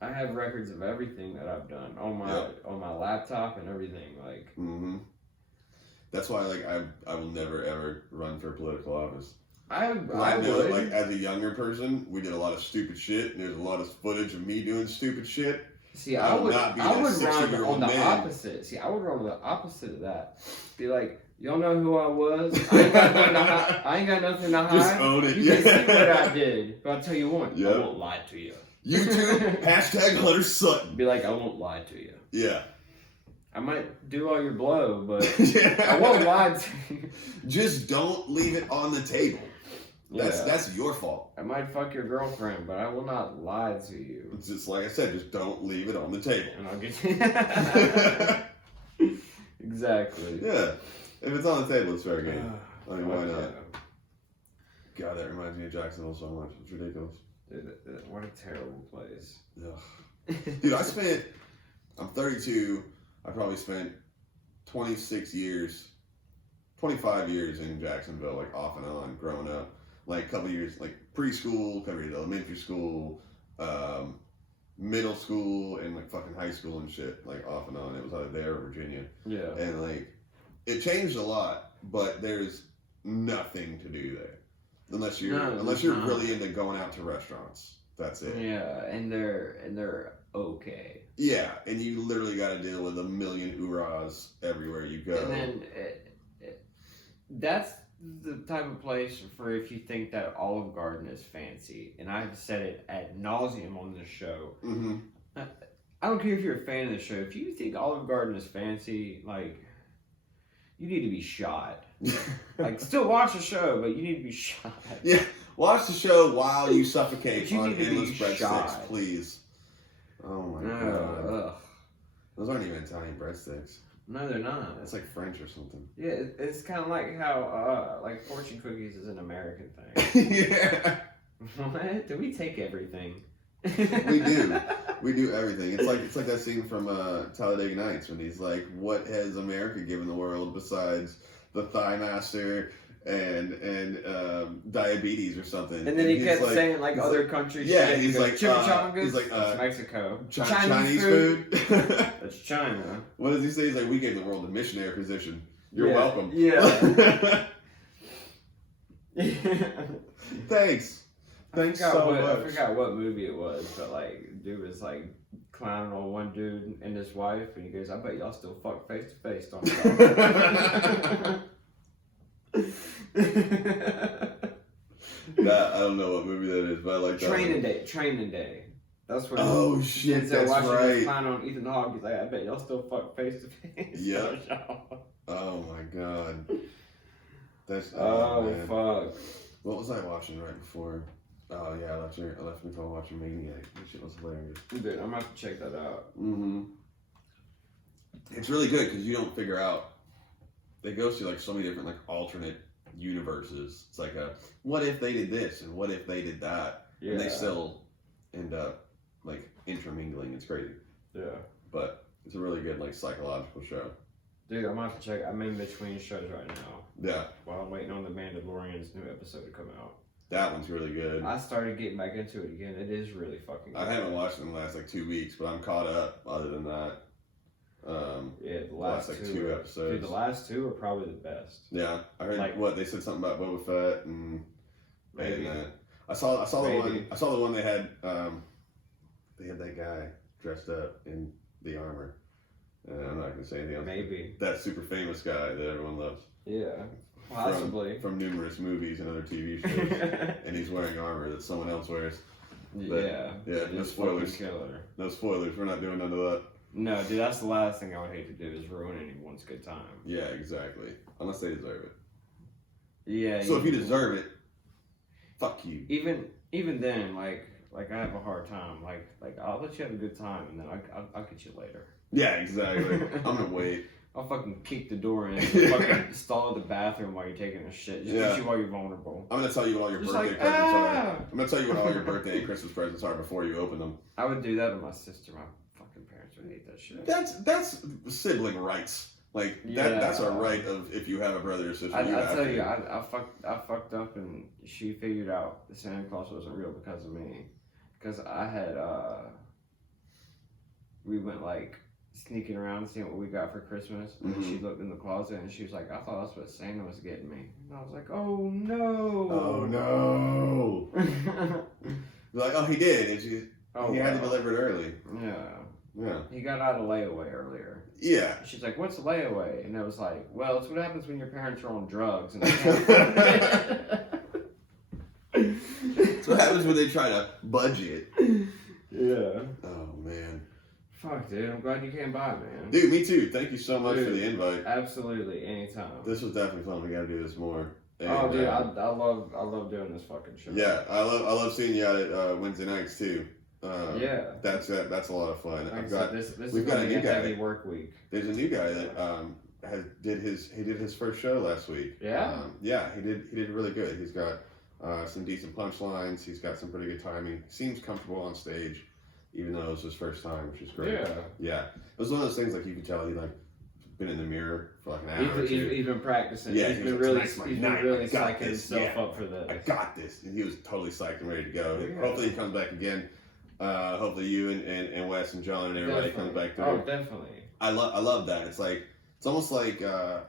I have records of everything that I've done on my laptop and everything. Like, Mm-hmm. That's why, like, I will never, ever run for political office. I know, would. like, as a younger person, we did a lot of stupid shit, and there's a lot of footage of me doing stupid shit. See, I I will would not be I that would run 60-year-old on the man. opposite. See, I would run on the opposite of that. Be like, y'all know who I was. I ain't got nothing to hide. I ain't got nothing to hide. Just own it. You can see what I did. But I'll tell you one. Yeah. I won't lie to you. YouTube, hashtag Hunter Sutton. Be like, I won't lie to you. Yeah. I might do all your blow, but Yeah. I won't lie to you. Just don't leave it on the table. Yeah. That's your fault. I might fuck your girlfriend, but I will not lie to you. It's just like I said, just don't leave it on the table. And I'll get you. Exactly. Yeah. If it's on the table, it's fair game. I mean, why Fuck not? yeah. God, that reminds me of Jacksonville so much. It's ridiculous. Dude, what a terrible place. Ugh. Dude, I'm 32. I probably spent 26 years, 25 years in Jacksonville, like off and on, growing up. Like a couple years, like preschool, couple years elementary school, middle school, and like fucking high school and shit, like off and on. It was either there or Virginia. Yeah. And like, it changed a lot, but there's nothing to do there. Unless you're there's not. really into going out to restaurants. That's it. Yeah, and they're okay. Yeah, and you literally got to deal with a million hoorahs everywhere you go. And then that's the type of place for if you think that Olive Garden is fancy. And I've said it ad nauseum on this show. Mm-hmm. I don't care if you're a fan of the show. If you think Olive Garden is fancy, like, you need to be shot. Like, still watch the show, but you need to be shot. Yeah, watch the show while you suffocate But you on need to be endless breadsticks, shot. please. Oh my god. Ugh. Those aren't even Italian breadsticks. No, they're not. That's like French or something. Yeah, it's kind of like how, like, fortune cookies is an American thing. Yeah. What? Do we take everything? We do. We do everything. It's like that scene from Talladega Nights when he's like, "What has America given the world besides the Thigh Master and diabetes or something. And then he he's kept like, saying like other countries. Yeah, shit. he's like chimichangas. He's like That's Mexico. Chinese food. That's China. What does he say? He's like, we gave the world a missionary position. You're Yeah. welcome. Yeah. Thanks I so much. I forgot what movie it was, but like, dude was like clowning on one dude and his wife, and he goes, "I bet y'all still fuck face to face, don't you?" I don't know what movie that is, but I like that. Training Day. That's what. Oh shit, Denzel that's Washington's right. clown on Ethan Hawke. He's like, "I bet y'all still fuck face to face." Yep. Oh my god. That's fuck. man. What was I watching right before? Oh yeah, I left me from watching Maniac. That shit was hilarious. Dude, I'm gonna have to check that out. Mm-hmm. It's really good because you don't figure out. They go through like so many different like alternate universes. It's like what if they did this and what if they did that, Yeah. and they still end up like intermingling. It's crazy. Yeah. But it's a really good like psychological show. Dude, I'm gonna have to check. I'm in between shows right now. Yeah. While I'm waiting on the Mandalorian's new episode to come out. That one's really good. I started getting back into it again. It is really fucking good. I haven't watched it in the last like 2 weeks, but I'm caught up. Other than that, yeah, the last like two 2 episodes. Dude, the last two are probably the best. Yeah, I heard Like- what they said something about Boba Fett and Maybe. I saw the Maybe. one. I saw the one they had. They had that guy dressed up in the armor. I'm not gonna say anything else. Maybe. That super famous guy that everyone loves. Yeah. Possibly. From numerous movies and other TV shows, and he's wearing armor that someone else wears. Yeah. Yeah, It no is spoilers. fucking Killer. No spoilers. We're not doing none of that. No, dude, that's the last thing I would hate to do is ruin anyone's good time. Yeah, exactly. Unless they deserve it. Yeah. So if you deserve it, fuck you. Even then, like I have a hard time. Like I'll let you have a good time, and then I'll get you later. Yeah, exactly. I'm gonna wait. I'll fucking kick the door in, fucking stall at the bathroom while you're taking a shit. Just Yeah. get you while you're vulnerable. I'm gonna tell you what all your Just birthday like, presents are. ah! I'm gonna tell you what all your birthday and Christmas presents are before you open them. I would do that with my sister. My fucking parents would hate that shit. That's sibling rights. Like that's a right of if you have a brother or sister. I have tell to. you, I fucked up, and she figured out the Santa Claus wasn't real because of me. Because I had we went like sneaking around seeing what we got for Christmas, and Mhm. she looked in the closet and she was like, "I thought that's what Santa was getting me." And I was like, "Oh no!" Oh no! Like, oh, he did. And he had to wow. deliver it early. Yeah, Yeah. he got out of layaway earlier. Yeah. She's like, "What's a layaway?" And I was like, "Well, it's what happens when your parents are on drugs." And they can't That's what happens when they try to budget. Yeah. Oh man. Fuck, dude. I'm glad you came by, man. Dude, me too. Thank you so much for Dude. the invite. Absolutely, anytime. This was definitely fun. We gotta do this more. And, Oh, dude, I love doing this fucking show. yeah, I love seeing you out at Wednesday nights too. Yeah. That's a lot of fun. Like I I've said, got this is we've got gonna a be new a guy. heavy work week. There's a new guy that did his first show last week. Yeah? Yeah, he did really good. He's got some decent punchlines. He's got some pretty good timing. Seems comfortable on stage, even though it was his first time, which is great. Yeah. It was one of those things like you could tell he like been in the mirror for like an hour or two. He's been practicing. Yeah, he's he been was really like, "Tonight's my he's night. been really I got psyching this. himself Yeah. up for this. I got this, and he was totally psyched and ready to go. Yeah. Hopefully he comes back again. Hopefully you and Wes and John and everybody comes back through. Oh, definitely. I love that. It's like it's almost like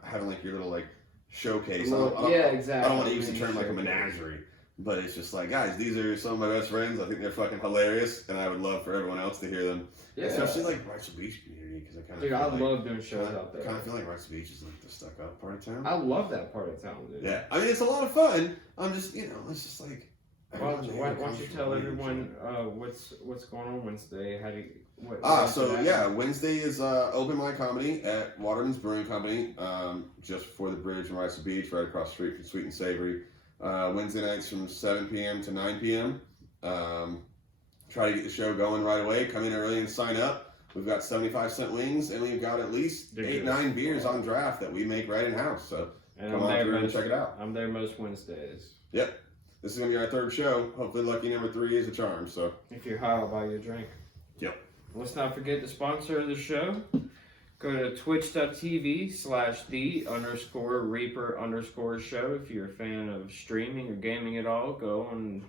having like your little like showcase. Yeah, exactly. I don't want to use the term like a menagerie, but it's just like, guys, these are some of my best friends. I think they're fucking hilarious, and I would love for everyone else to hear them, Yeah. especially like Rachel Beach community, because I kind of Dude, I love doing shows out there. kind of feel like Rachel Beach is like the stuck up part of town. I love that part of town, dude. Yeah, I mean it's a lot of fun. I'm just it's just like. Why don't you tell everyone what's going on Wednesday? How do you, Wednesday is open mic comedy at Waterman's Brewing Company, just before the bridge in Rice Beach, right across the street from Sweet and Savory. Wednesday nights from 7 p.m. to 9 p.m. Try to get the show going right away. Come in early and sign up. We've got 75-cent wings, and we've got at least 8-9 beers on draft that we make right in house. So come on through and check it out. I'm there most Wednesdays. Yep. This is going to be our third show. Hopefully lucky number 3 is a charm. So if you're high, I'll buy you a drink. Yep. Let's not forget the sponsor of the show, Go to twitch.tv/the_Reaper_show if you're a fan of streaming or gaming at all. Go and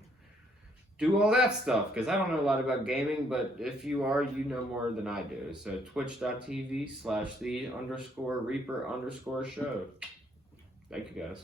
do all that stuff, because I don't know a lot about gaming, but if you are, you know more than I do. So twitch.tv/the_Reaper_show. Thank you guys.